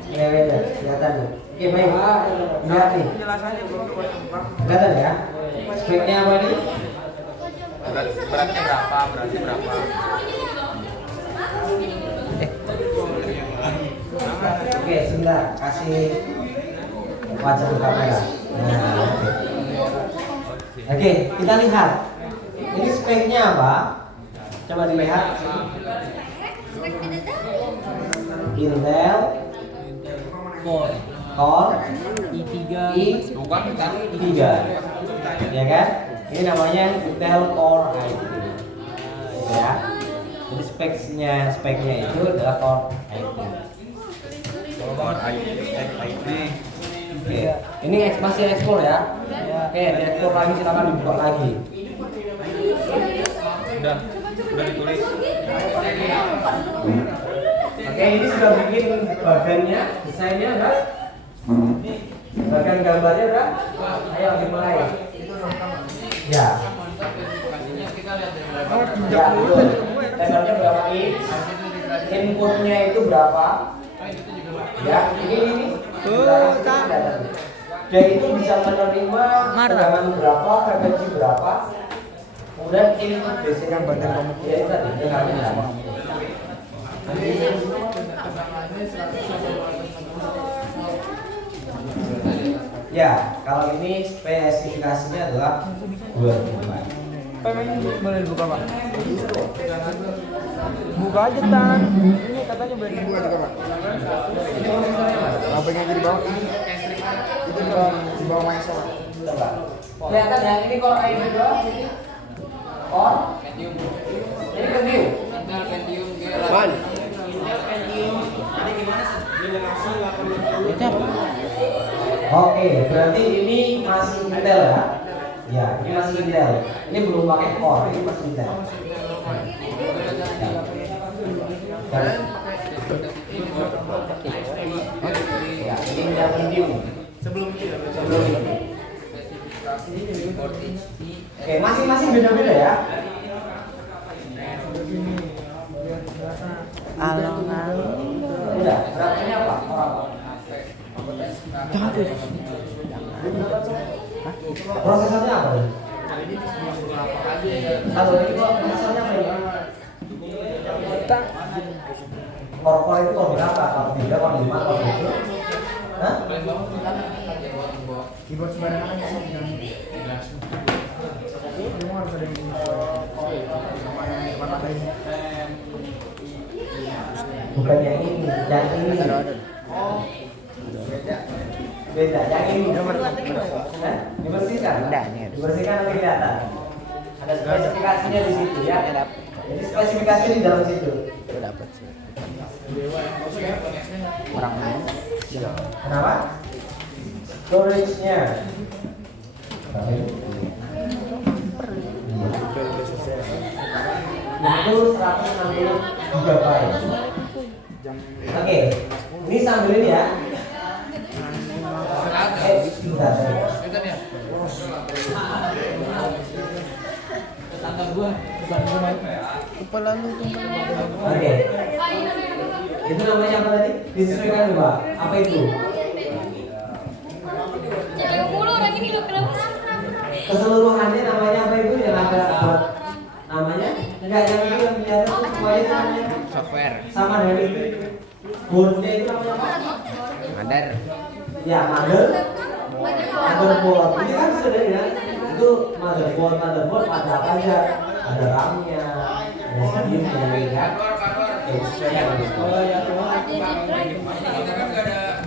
Ya, kelihatan nih. Oke, baik. Lihat nih. Penjelasannya belum. Kelihatan ya? Speknya apa ini? Beratnya berapa? Beratnya berapa? Oke, sebentar. Kasih wajah ke kamera. Nah, oke. Oke, kita lihat. Ini speknya apa? Coba dilihat. Intel Core i3 Bukan kan? ya kan? Ini namanya Intel Core i3 ya. Jadi speknya itu adalah Core i3. Core i3. Oke. Ini masih ekspor ya. Oke, diekspor lagi, silakan dibuka lagi. Udah ditulis. Oke, ini sudah bikin bagannya, desainnya udah? Bagan gambarnya udah? Ayo dimulai. Ya. Ya, betul. Lebarnya berapa inch? Inputnya itu berapa? Ya, ini. Dia itu bisa menerima tegangan berapa, frekuensi berapa? Kemudian input basic yang bagian kamu itu tadi ya, kalau ini spesifikasinya adalah 2 Boleh dibuka Pak? Buka aja tan. Ini katanya boleh dibuka juga Pak. Apa yang di bawah? Itu di bawah main soal. Kelihatan ya, ini core i2 ini core ini Pentium. Man. Oke, berarti ini masih Intel ya? Ya, ini masih Intel. Ini belum pakai core, ini masih Intel. Ya, ini Intel Pentium. Sebelum sebelum ini. Spesifikasi keyboard HP. Oke, masing-masing beda-beda ya. Udah, beratnya apa? Prosesornya apa? Satu ini kok prosesornya apa ya? Core itu kok berapa? Core 3, core 5, core 7? Hah? Keyboard sembarangan aja sih. Cuma harus ada yang sama yang di depan mata ini. Bukan yang ini, yang ini. Oh, Beda, yang ini. Hah? Dibersihkan? Dibersihkan nanti kelihatan. Ada spesifikasinya di situ ya. Jadi spesifikasi di dalam situ. Dapat sih. Orang Kenapa? Storage-nya. Itu 160 GB. Oke, ini sambil ini ya. Bentar. Oke. Itu namanya apa tadi? Disesuaikan dulu, Pak. Apa itu? Jadi mulu orang ini udah kenapa sih? Keseluruhannya namanya apa itu yang ada buat namanya? Enggak, yang itu yang di atas itu semuanya namanya software. sama dengan itu. Boardnya itu namanya apa? Mother. Ya, motherboard. Ini kan sudah ya. Itu motherboard ada apa aja? Ada RAM-nya, ada CPU-nya, ya. Sesuai dengan itu.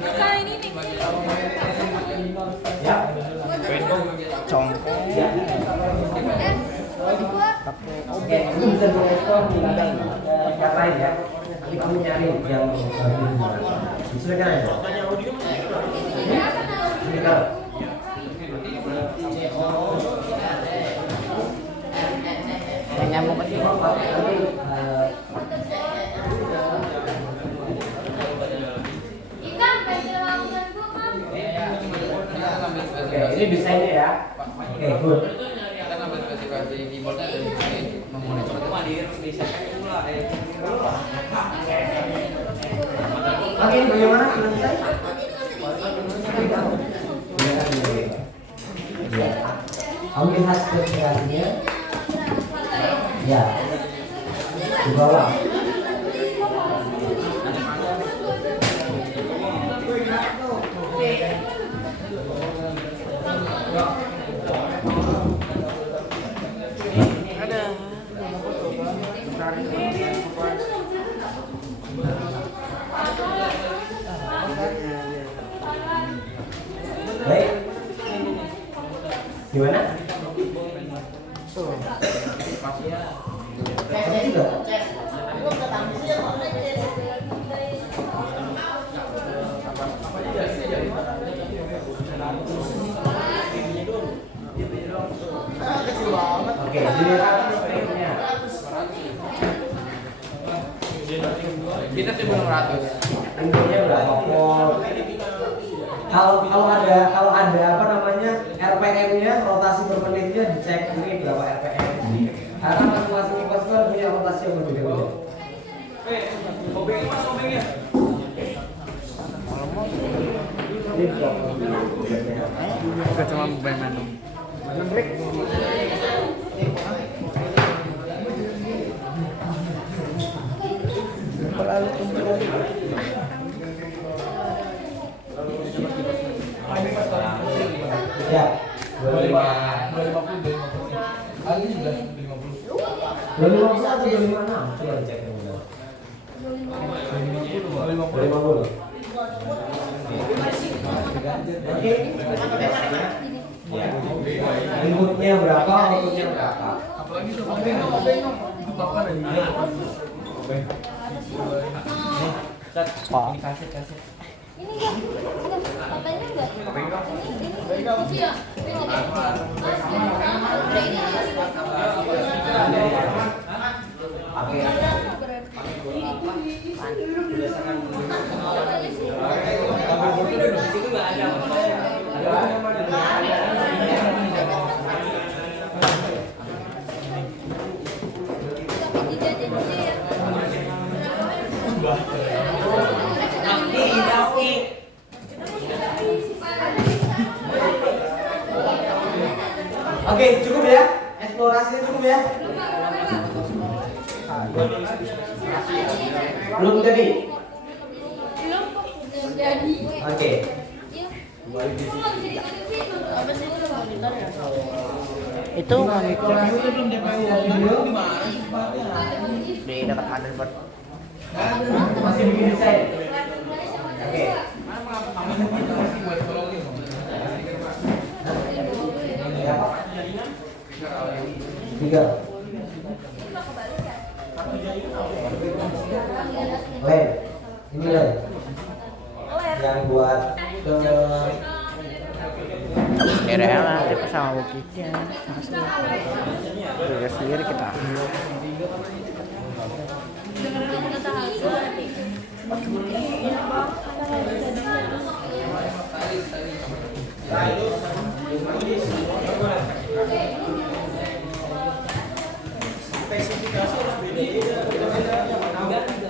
Bukan ini nih. Ya. Congkok. Ya. Oke, itu bisa direkom di yang lain ya. Nanti kamu nyari yang silakan aja. Silakan. Nyambung ke sini. Ikan pensil langsung gua kan. Oke, ini desainnya ya. Oke, good. Kita ngambil spesifikasi keyboardnya dari sini. Memonitor itu Oke, bagaimana selesai? Ya. Kamu lihat spesifikasinya. Ya. Di bawah. Baik. Gimana? Kamu juga? Oke, dilihat speknya. kita 1600. Intinya berapa volt? Kalau ada apa namanya RPM-nya, rotasi per menitnya dicek ini berapa RPM. Karena masing-masing kipas itu punya rotasi yang berbeda-beda. Ini Bukan cuma beban manum. ya 250. 250 Ali sudah 50. 250 atau 256? Coba dicek dulu. 250. Oke. Ya. Inputnya berapa, outputnya berapa? Apalagi tuh apa dari Pak. kaset. Ini enggak ada katanya enggak? Ini ya. Oke, cukup ya. Eksplorasinya cukup ya. Belum jadi. Oke. Itu monitor di dekat motherboard. Masih bikin desain. Oke. Tiga. Len, ini Len. Yang buat ke Sendiri lah, kita sama bukitnya. Beda sendiri kita.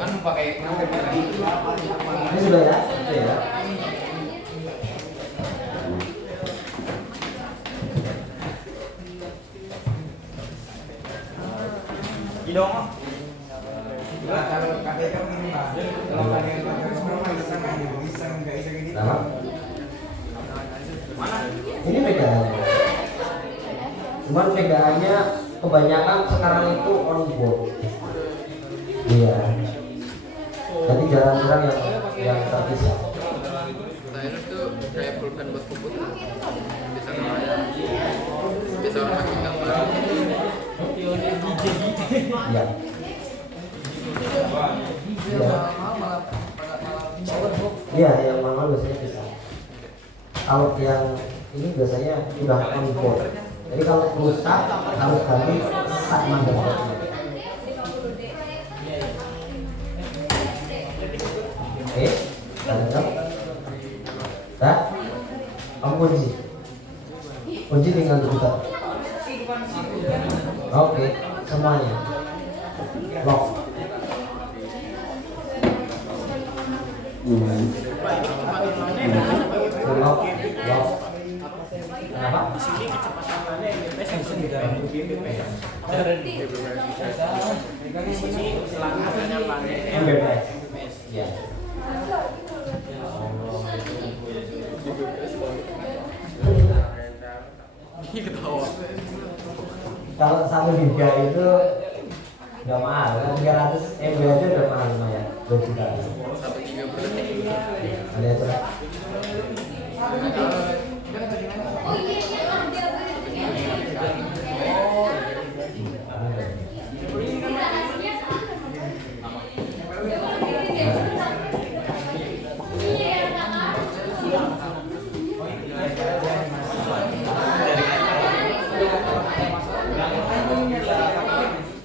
Kan pakai ini sudah ya? Sudah ya? Nah, kalau KPK begini Pak, kalau pakai semua bisa nggak bisa gitu. Nah. Ini pegangannya. Cuman pegangannya kebanyakan sekarang itu on board. Iya. Jadi jarang-jarang yang terpisah. Stylus tuh kayak pulpen buat komputer. Bisa ngelayan. Bisa orang pakai gambar. Iya. Iya. Iya, yang manual biasanya bisa. Kalau yang ini biasanya udah on board. Jadi kalau rusak harus ganti saat motherboard. Oke, lanjut. Dah, kamu kunci tinggal dibuka. Oke, semuanya lock. Lock. Kenapa? MBPS. Ya. Kalau 1 giga itu nggak mahal, kan 300 MB aja udah mahal lumayan, 2 juta. 1 giga per detik. Ada aturan?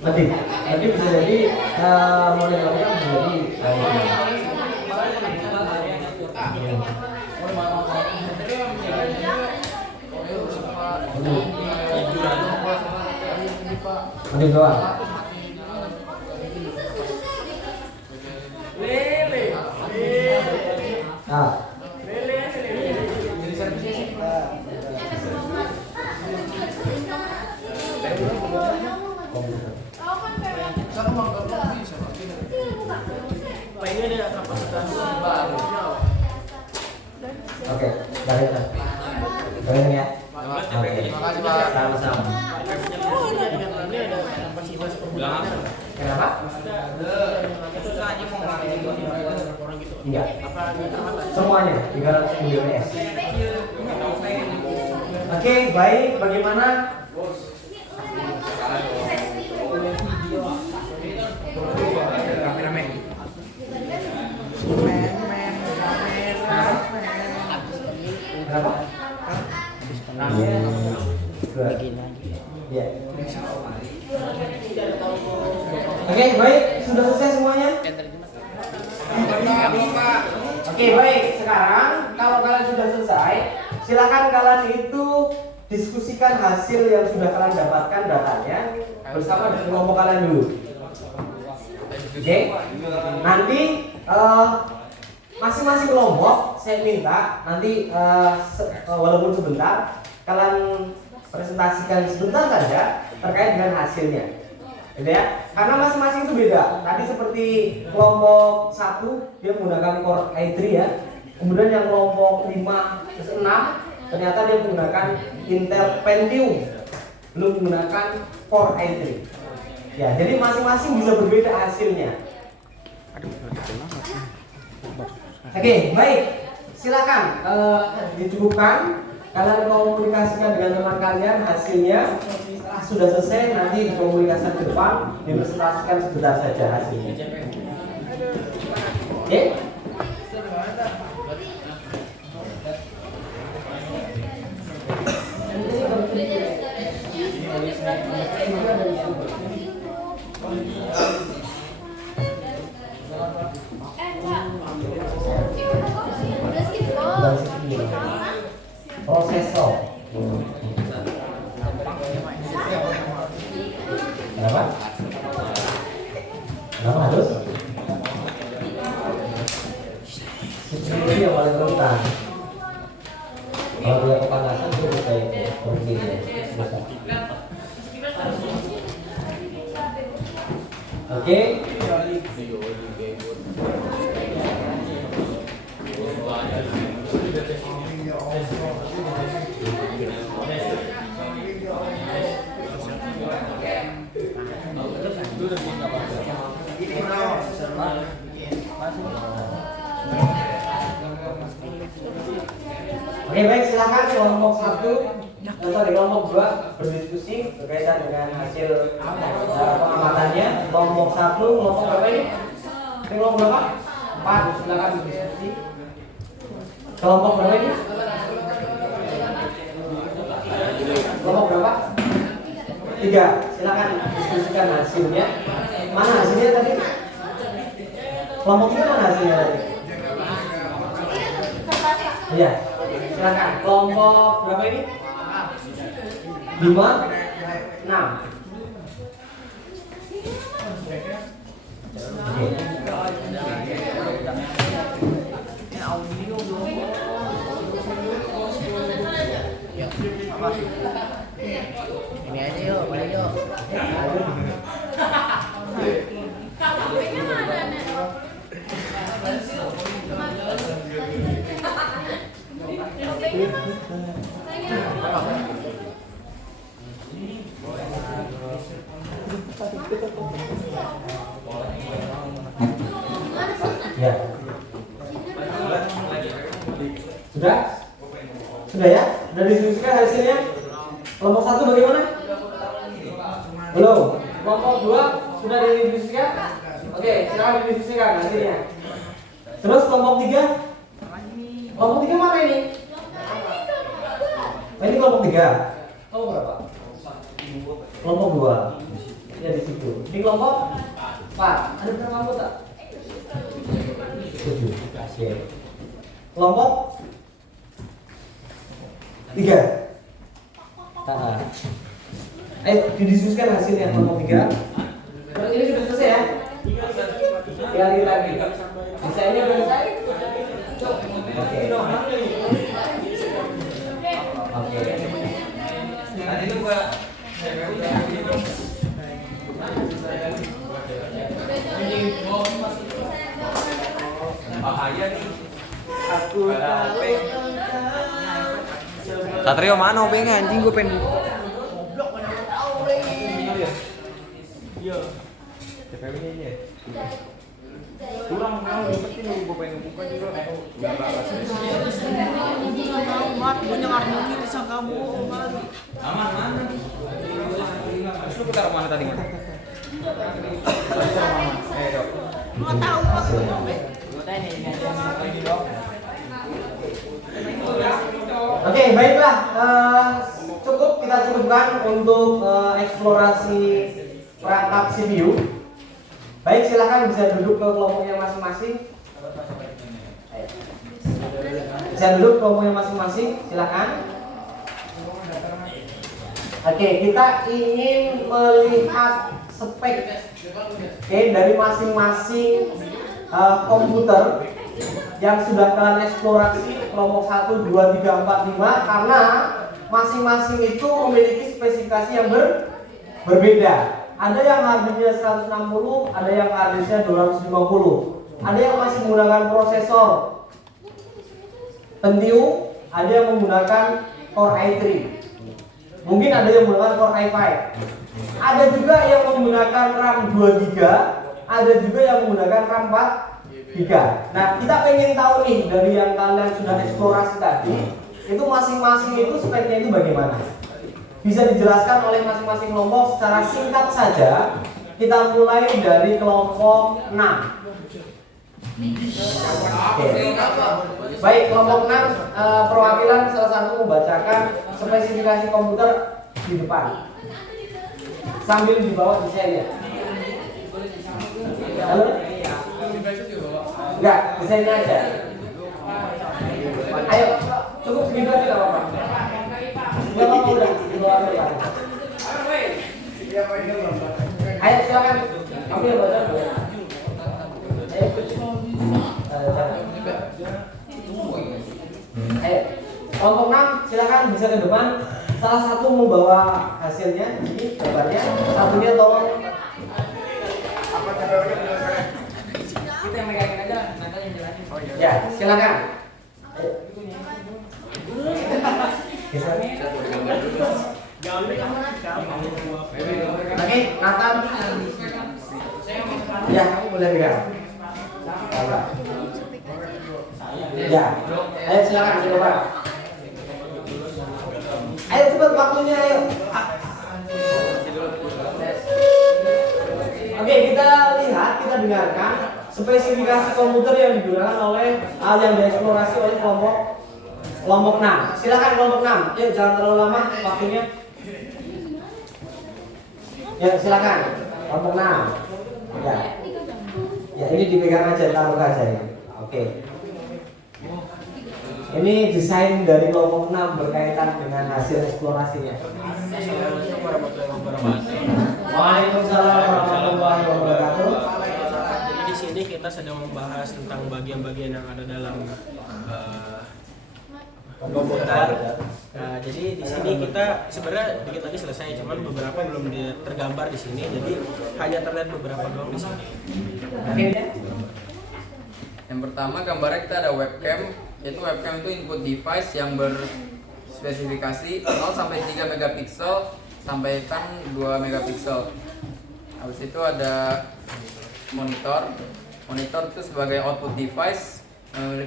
Nanti bisa jadi mulai latihan bisa jadi mending doang. Ah. Oke, dari ya. Oke. Terima kasih Pak. Sama-sama. Kenapa? Iya. Semuanya 300 mbps. Oke, baik. Bagaimana? Berapa? Ya. Oke, baik. Sudah selesai semuanya? Oke, baik. Sekarang kalau kalian sudah selesai, silakan kalian itu diskusikan hasil yang sudah kalian dapatkan datanya bersama dengan kelompok kalian dulu. Oke. Nanti masing-masing kelompok saya minta nanti walaupun sebentar kalian presentasikan sebentar saja terkait dengan hasilnya. Gitu ya, karena masing-masing itu beda. Tadi seperti kelompok 1 dia menggunakan Core i3 ya. Kemudian yang kelompok 5-6 ternyata dia menggunakan Intel Pentium, belum menggunakan Core i3. Ya, jadi masing-masing bisa berbeda hasilnya. Oke, baik. Silakan dicukupkan. Kalian komunikasikan dengan teman kalian hasilnya. Setelah sudah selesai nanti dikomunikasikan ke depan, dipresentasikan sebentar saja hasilnya. Oke? Prosesor. Kenapa? Kenapa harus? Ini yang paling rentan. Kalau dia kepanasan itu bisa begini. Oke. Oke, baik, silakan kelompok 1 atau kelompok 2 berdiskusi berkaitan dengan hasil pengamatannya. Kelompok 1, kelompok berapa ini? Kelompok berapa? 4, silakan berdiskusi. Kelompok berapa ini? Kelompok berapa? 3, silakan diskusikan hasilnya. Mana hasilnya tadi? Kelompok 3 mana hasilnya tadi? Iya, silakan. Kelompok berapa ini? 5, 6. Ini aja yuk, balik yuk. KTP-nya mana, Nek? Ya. Sudah? Sudah ya? Sudah diskusikan hasilnya? Kelompok 1 bagaimana? Belum. Kelompok 2 sudah didiskusikan? Oke, silakan didiskusikan hasilnya. Terus kelompok 3? Kelompok 3 mana ini? Ini kelompok 3. Kelompok berapa? Kelompok 2. Ya di situ. Di kelompok 4. Ada berapa anggota? 7. Oke. Kelompok 3. Ayo didiskusikan hasilnya kelompok 3. Terus ini sudah selesai ya? Tinggal lagi. Desainnya sudah selesai? Oke. Oke. Nanti itu gua bahaya nih. Aku Satrio mana OP-nya anjing, gue pengen buka. Iya. TPW-nya ini ya. Kurang mau penting gue pengen buka juga. Enggak balas. Mat, gue nyengak mungkin bisa kamu. Aman mana? Terus lu taruh mana tadi, Mas? Dok. Mau tahu Pak. Oke, baiklah. Cukup kita cukupkan untuk eksplorasi perangkat CPU. Baik, silakan bisa duduk ke kelompoknya masing-masing. Bisa duduk kelompoknya masing-masing, silakan. Oke, kita ingin melihat spek dari masing-masing komputer yang sudah kalian eksplorasi kelompok 1, 2, 3, 4, 5 karena masing-masing itu memiliki spesifikasi yang berbeda. Ada yang harddisknya 160, ada yang harddisknya 250. Ada yang masih menggunakan prosesor Pentium, ada yang menggunakan Core i3. Mungkin ada yang menggunakan Core i5. Ada juga yang menggunakan RAM 2 GB, ada juga yang menggunakan RAM 4 GB. Nah, kita pengen tahu nih dari yang kalian sudah eksplorasi tadi, itu masing-masing itu speknya itu bagaimana? Bisa dijelaskan oleh masing-masing kelompok secara singkat saja. Kita mulai dari kelompok 6. Oke. Baik, kelompok 6 perwakilan salah satu membacakan spesifikasi komputer di depan sambil dibawa desainnya. Halo? Enggak, desainnya aja. Ayo, cukup segitu aja enggak apa-apa. Enggak apa-apa udah dibawa aja. Ayo silakan. Kamu yang baca dulu. Ayo, kelompok 6 silakan bisa ke depan. Salah satu membawa hasilnya, ini gambarnya. Satunya tolong. Kita yang megangin aja, nanti yang jelasin. Ya, silakan. Oke, Nathan. Ya, kamu boleh pegang. Ya, ayo silakan coba. Ayo cepat waktunya, ayo. Oke, kita lihat, kita dengarkan spesifikasi komputer yang digunakan oleh yang dieksplorasi oleh kelompok 6. Silakan kelompok 6. Yuk, jangan terlalu lama waktunya. Ya, silakan kelompok 6. Ya. Ya, ini dipegang aja, taruh aja ya. Oke. Ini desain dari kelompok 6 berkaitan dengan hasil eksplorasinya. Assalamualaikum warahmatullahi wabarakatuh. Waalaikumsalam warahmatullahi wabarakatuh. Jadi di sini kita sedang membahas tentang bagian-bagian yang ada dalam komputer. Nah, jadi di sini kita sebenarnya dikit lagi selesai, cuman beberapa belum tergambar di sini. Jadi hanya terlihat beberapa doang di sini. Yang pertama gambarnya kita ada webcam. Itu webcam itu input device yang berspesifikasi 0 sampai 3 megapiksel sampai kan 2 megapiksel. Habis itu ada monitor. Monitor itu sebagai output device yang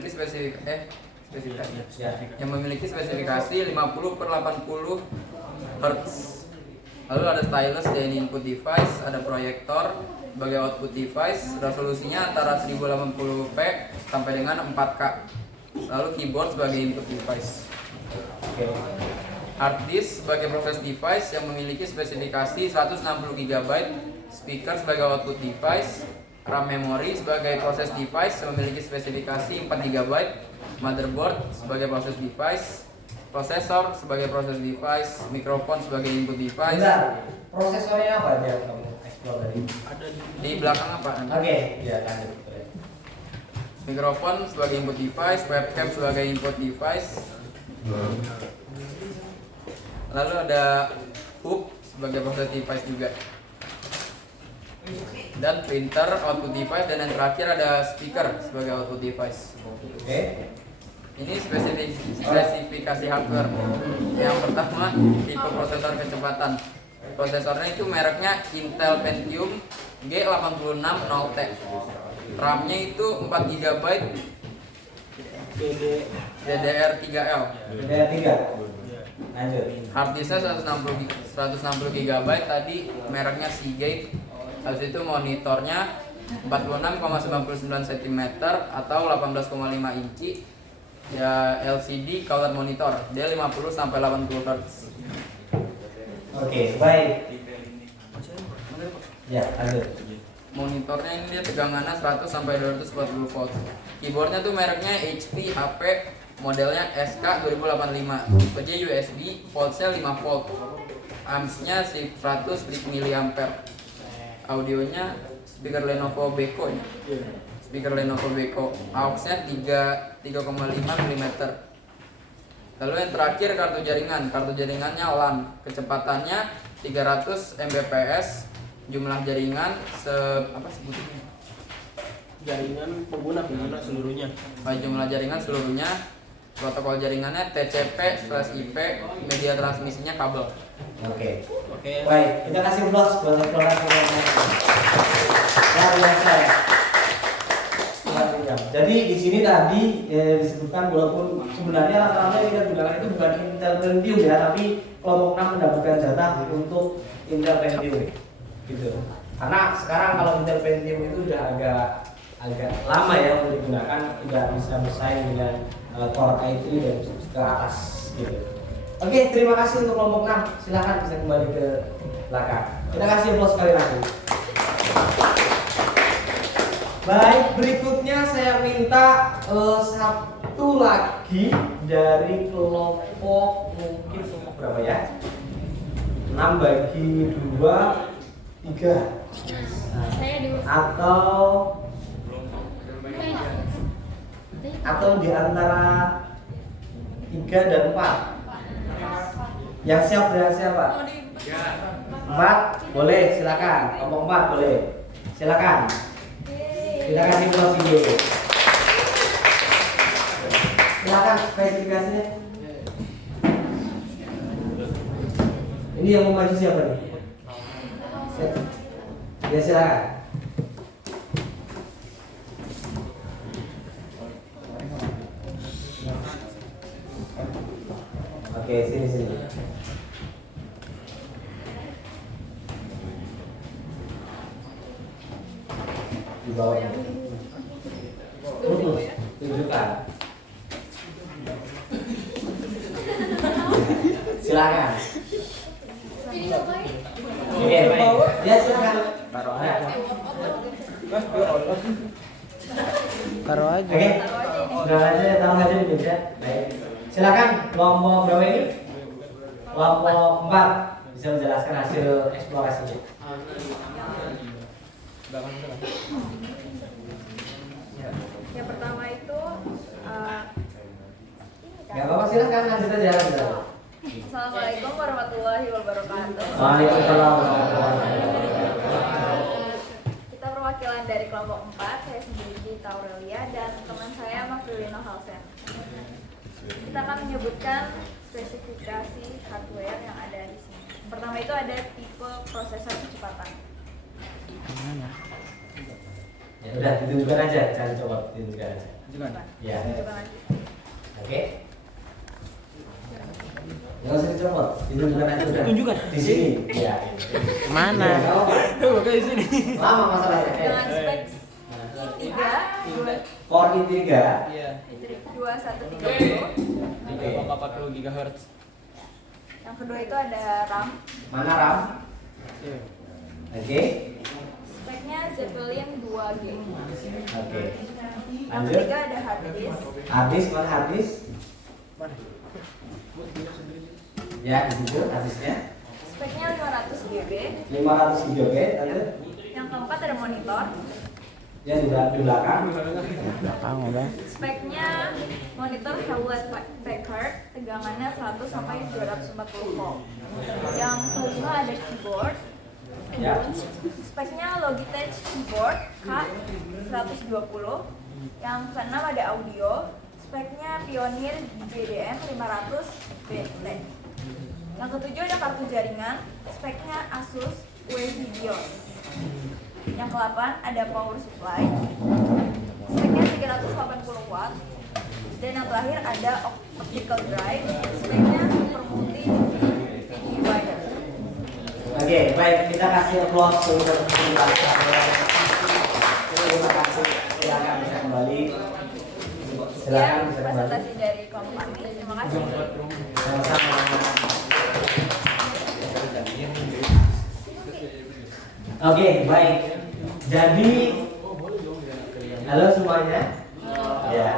memiliki spesifikasi 50/80 Hz. Lalu ada stylus dan input device, ada proyektor sebagai output device, resolusinya antara 1080p sampai dengan 4K. Lalu keyboard sebagai input device. Hard disk sebagai proses device yang memiliki spesifikasi 160 GB, speaker sebagai output device, RAM memory sebagai proses device yang memiliki spesifikasi 4 GB, motherboard sebagai proses device, prosesor sebagai proses device, mikrofon sebagai input device. Bentar, prosesornya apa aja kamu explore tadi? Ada Di belakang apa? Oke, ya lanjut. Mikrofon sebagai input device, webcam sebagai input device. Lalu ada hub sebagai proses device juga. Dan printer output device, dan yang terakhir ada speaker sebagai output device. Oke. Ini spesifikasi hardware. Yang pertama tipe prosesor kecepatan. Prosesornya itu mereknya Intel Pentium G8600T. RAM-nya itu 4 GB DDR3L. DDR3. Lanjut. Hard disknya 160 GB tadi mereknya Seagate. Habis itu monitornya 46,99 cm atau 18,5 inci. Ya LCD color monitor. Dia 50 sampai 80 Hz. Oke, baik. Ya, lanjut. Monitornya ini dia tegangannya 100 sampai 240 volt. Keyboardnya tuh mereknya HP HP modelnya SK 2085. Tipenya USB, voltnya 5 volt. Amps-nya 100 mA. Audionya speaker Lenovo Beko ya. Speaker Lenovo Beko. AUX-nya 3,5 mm. Lalu yang terakhir kartu jaringan. Kartu jaringannya LAN. Kecepatannya 300 Mbps. Jumlah jaringan sebutnya? Jaringan pengguna seluruhnya. Jumlah jaringan seluruhnya. Protokol jaringannya TCP/IP. Media transmisinya kabel. Oke. Oke. Baik, kita kasih plus buat eksplorasi luar biasa ya. Jadi di sini tadi disebutkan walaupun sebenarnya rata-rata yang kita gunakan itu bukan Intel Pentium ya, tapi kelompok 6 mendapatkan jatah untuk Intel Pentium gitu. Karena sekarang kalau Intel Pentium itu udah agak lama ya untuk digunakan, tidak bisa bersaing dengan Core i3 dan ke atas gitu. Oke, terima kasih untuk kelompok 6. Silahkan bisa kembali ke belakang. Kita kasih aplaus sekali lagi. Baik, berikutnya saya minta satu lagi dari kelompok, mungkin kelompok berapa ya? 6 bagi 2, 3. Atau di antara 3 dan 4. Yang siap dengan siapa? 4 boleh, silakan. Kelompok 4 boleh, silakan. Kita kasih plus video. Silakan spesifikasinya. Ini yang mau maju siapa nih? Ya silakan. Oke, sini. Di bawah. Tunjukkan. Silakan. Oke, baik. Ya silakan. Taruh aja. Taruh aja. Oke. Taruh aja di meja. Baik. Silakan kelompok berapa ini? Kelompok 4 bisa menjelaskan hasil eksplorasinya. Yang pertama itu Gak apa-apa, silakan lanjut aja. Assalamualaikum warahmatullahi wabarakatuh. Waalaikumsalam. Kita perwakilan dari kelompok 4, saya sendiri Gita Aurelia dan teman saya Makrulino Halsen. Kita akan menyebutkan spesifikasi hardware yang ada di sini. Pertama itu ada tipe prosesor kecepatan. Ya udah, ditunjukkan aja, jangan coba ditunjukkan aja. Ya. Oke. Jangan usah dicopot, ditunjukkan aja udah. Tunjukkan. Di sini. Ya. Mana? Oke, di sini. Lama masalahnya. Dengan spek i3 Core i3. Iya. 2130. 3,40 GHz. Yang kedua itu ada RAM. Mana RAM? Oke. Speknya Zeppelin 2G. Oke. Yang Lanjut. ketiga ada hard disk. Mana harddisk? Ya, di situ harddisknya. Speknya 500 GB. 500 GB. Lanjut. Yang keempat ada monitor. Ya di belakang. Belakang udah. Speknya monitor Hewlett Packard, tegangannya 100 sampai 240 volt. Yang kelima ada keyboard. Ya. Speknya Logitech keyboard K120. Yang keenam ada audio. Speknya Pioneer JDM 500 BT. Yang ketujuh ada kartu jaringan. Speknya Asus Wevidios. Yang ke-8 ada power supply. Speknya 380 watt. Dan yang terakhir ada optical drive. Speknya super multi divider. Oke, baik, kita kasih applause untuk pembahasannya. Terima kasih. Silakan bisa kembali. Silakan bisa kembali. Presentasi dari kompani. Terima kasih. Sama-sama. Oke, baik. Jadi, halo semuanya. Ya.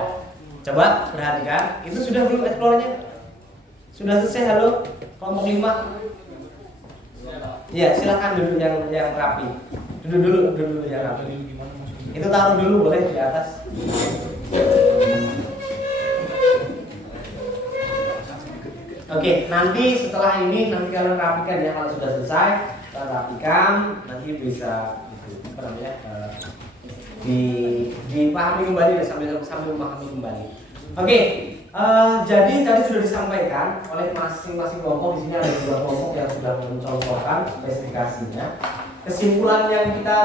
Coba perhatikan, itu sudah belum explore-nya? Sudah selesai, halo? Kelompok 5. Ya, silakan duduk yang rapi. Duduk dulu yang rapi. Itu taruh dulu boleh di atas. Oke, nanti setelah ini nanti kalian rapikan ya, kalau sudah selesai kalian rapikan, nanti bisa apa namanya? Dipahami kembali dan sambil memahami kembali. Oke, jadi tadi sudah disampaikan oleh masing-masing kelompok. Di sini ada 2 kelompok yang sudah mencontohkan spesifikasinya. Kesimpulan yang kita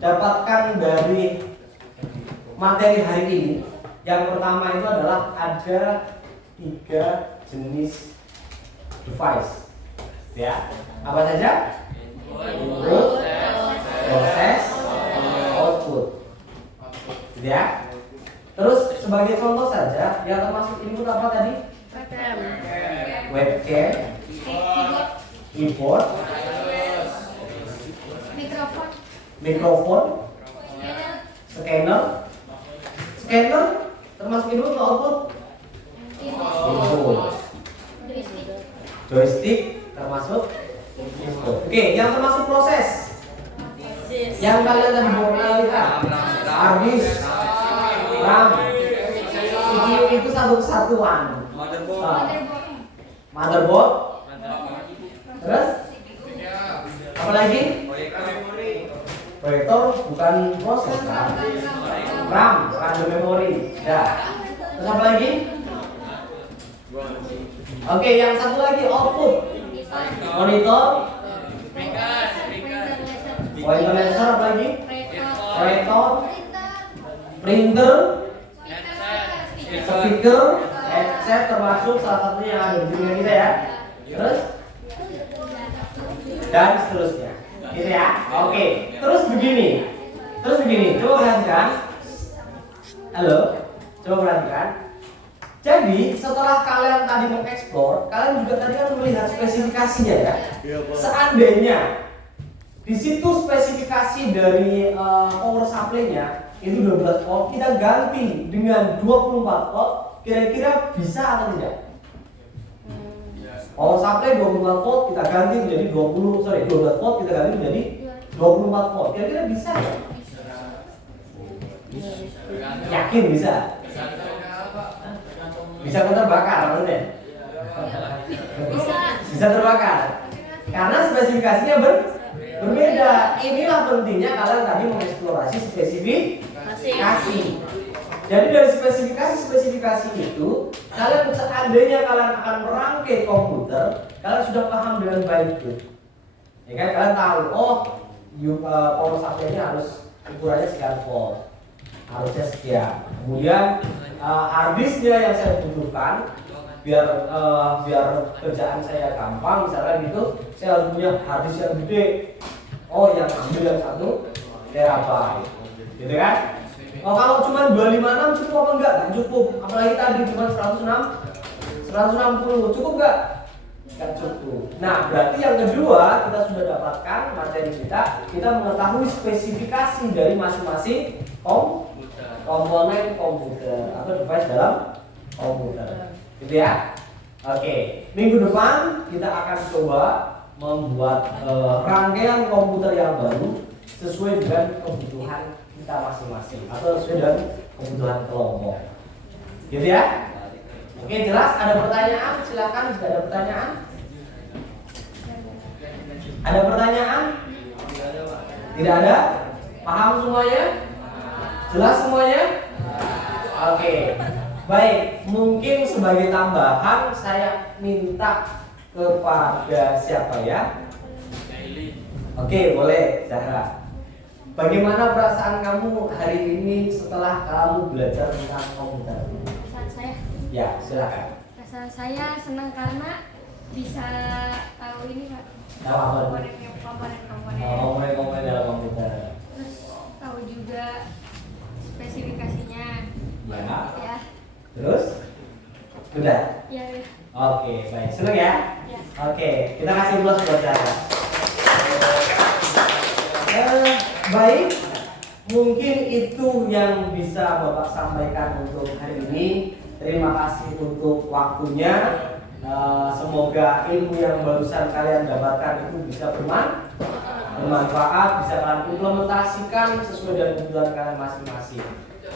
dapatkan dari materi hari ini, yang pertama itu adalah ada 3 jenis device. Ya, apa saja? Input, proses, output. Ya. Terus sebagai contoh saja, yang termasuk input apa tadi? Webcam, keyboard, mikrofon, scanner. Scanner termasuk input atau output? Input. Joystick termasuk input. Oke, yang termasuk proses. Yang kalian tadi pernah lihat, hard disk, RAM, CPU itu satu kesatuan. Motherboard. Terus apa lagi? Proyektor bukan proses kan? RAM bukan memori. Ya. Terus apa lagi? Oke, yang satu lagi output. Monitor. Monitor laser apa lagi? Proyektor. Printer, speaker, headset termasuk salah satunya yang ada di dunia kita ya. Terus dan seterusnya, gitu ya. Oke, terus begini, coba perhatikan. Halo, coba perhatikan. Jadi setelah kalian tadi mengeksplor, kalian juga tadi kan melihat spesifikasinya ya. Seandainya di situ spesifikasi dari power supply-nya itu 12 volt, kita ganti dengan 24 volt, kira-kira bisa atau tidak? Power supply 24 volt kita ganti menjadi 12 volt kita ganti menjadi 24 volt, kira-kira bisa ya? Yakin bisa? Bisa terbakar maksudnya? Bisa terbakar karena spesifikasinya berbeda. Inilah pentingnya kalian tadi mengeksplorasi spesifikasi. Jadi dari spesifikasi itu, kalian seandainya kalian akan merangkai komputer, kalian sudah paham dengan baik itu. Ya kan, kalian tahu, oh, power supply-nya harus ukurannya sekian volt, harusnya sekian. Kemudian hard disk-nya yang saya butuhkan, biar kerjaan saya gampang, misalnya gitu, saya harus punya hard disk yang gede. Oh, yang ambil yang 1 terabyte, gitu kan? Oh, kalau cuma 256 cukup apa enggak? Nggak cukup. Apalagi tadi cuma 160, cukup enggak? Nggak cukup. Nah, berarti yang kedua kita sudah dapatkan materi kita mengetahui spesifikasi dari masing-masing komponen komputer atau device dalam komputer, gitu ya? Oke, minggu depan kita akan coba membuat rangkaian komputer yang baru sesuai dengan kebutuhan kita masing-masing atau sesuai dengan kebutuhan kelompok, gitu ya? Oke, jelas? Ada pertanyaan? Silakan jika ada pertanyaan. Ada pertanyaan? Tidak ada? Paham semuanya? Jelas semuanya? Oke, baik. Mungkin sebagai tambahan saya minta kepada siapa ya? Oke, boleh, Zahra. Bagaimana perasaan kamu hari ini setelah kamu belajar tentang komputer? Perasaan saya? Ya, silakan. Perasaan saya senang karena bisa tahu ini Pak. Tahu apa? Komponen dalam komputer. Terus tahu juga spesifikasinya. Ya. Ya. Terus? Sudah? Ya. Oke, baik. Senang ya? Ya. Oke, kita kasih plus buat Zahra. Baik, Mungkin itu yang bisa Bapak sampaikan untuk hari ini. Terima kasih untuk waktunya. Semoga ilmu yang barusan kalian dapatkan itu bisa bermanfaat, bisa kalian implementasikan sesuai dengan kebutuhan kalian masing-masing.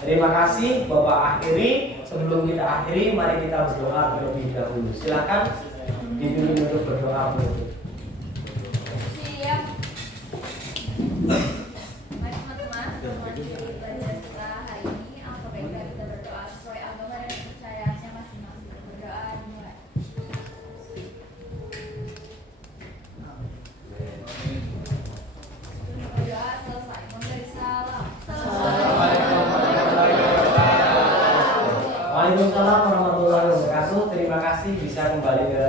Terima kasih. Bapak akhiri. Sebelum kita akhiri, mari kita berdoa terlebih dahulu. Silakan dipimpin untuk berdoa penutup. Siap. Mari teman-teman, mengakhiri belajar kita hari ini. Alangkah baiknya kita berdoa sesuai agama dan kepercayaannya masing-masing. Berdoa dimulai. Berdoa selesai. Memberi salam. Waalaikumsalam warahmatullahi wabarakatuh. Terima kasih bisa kembali ke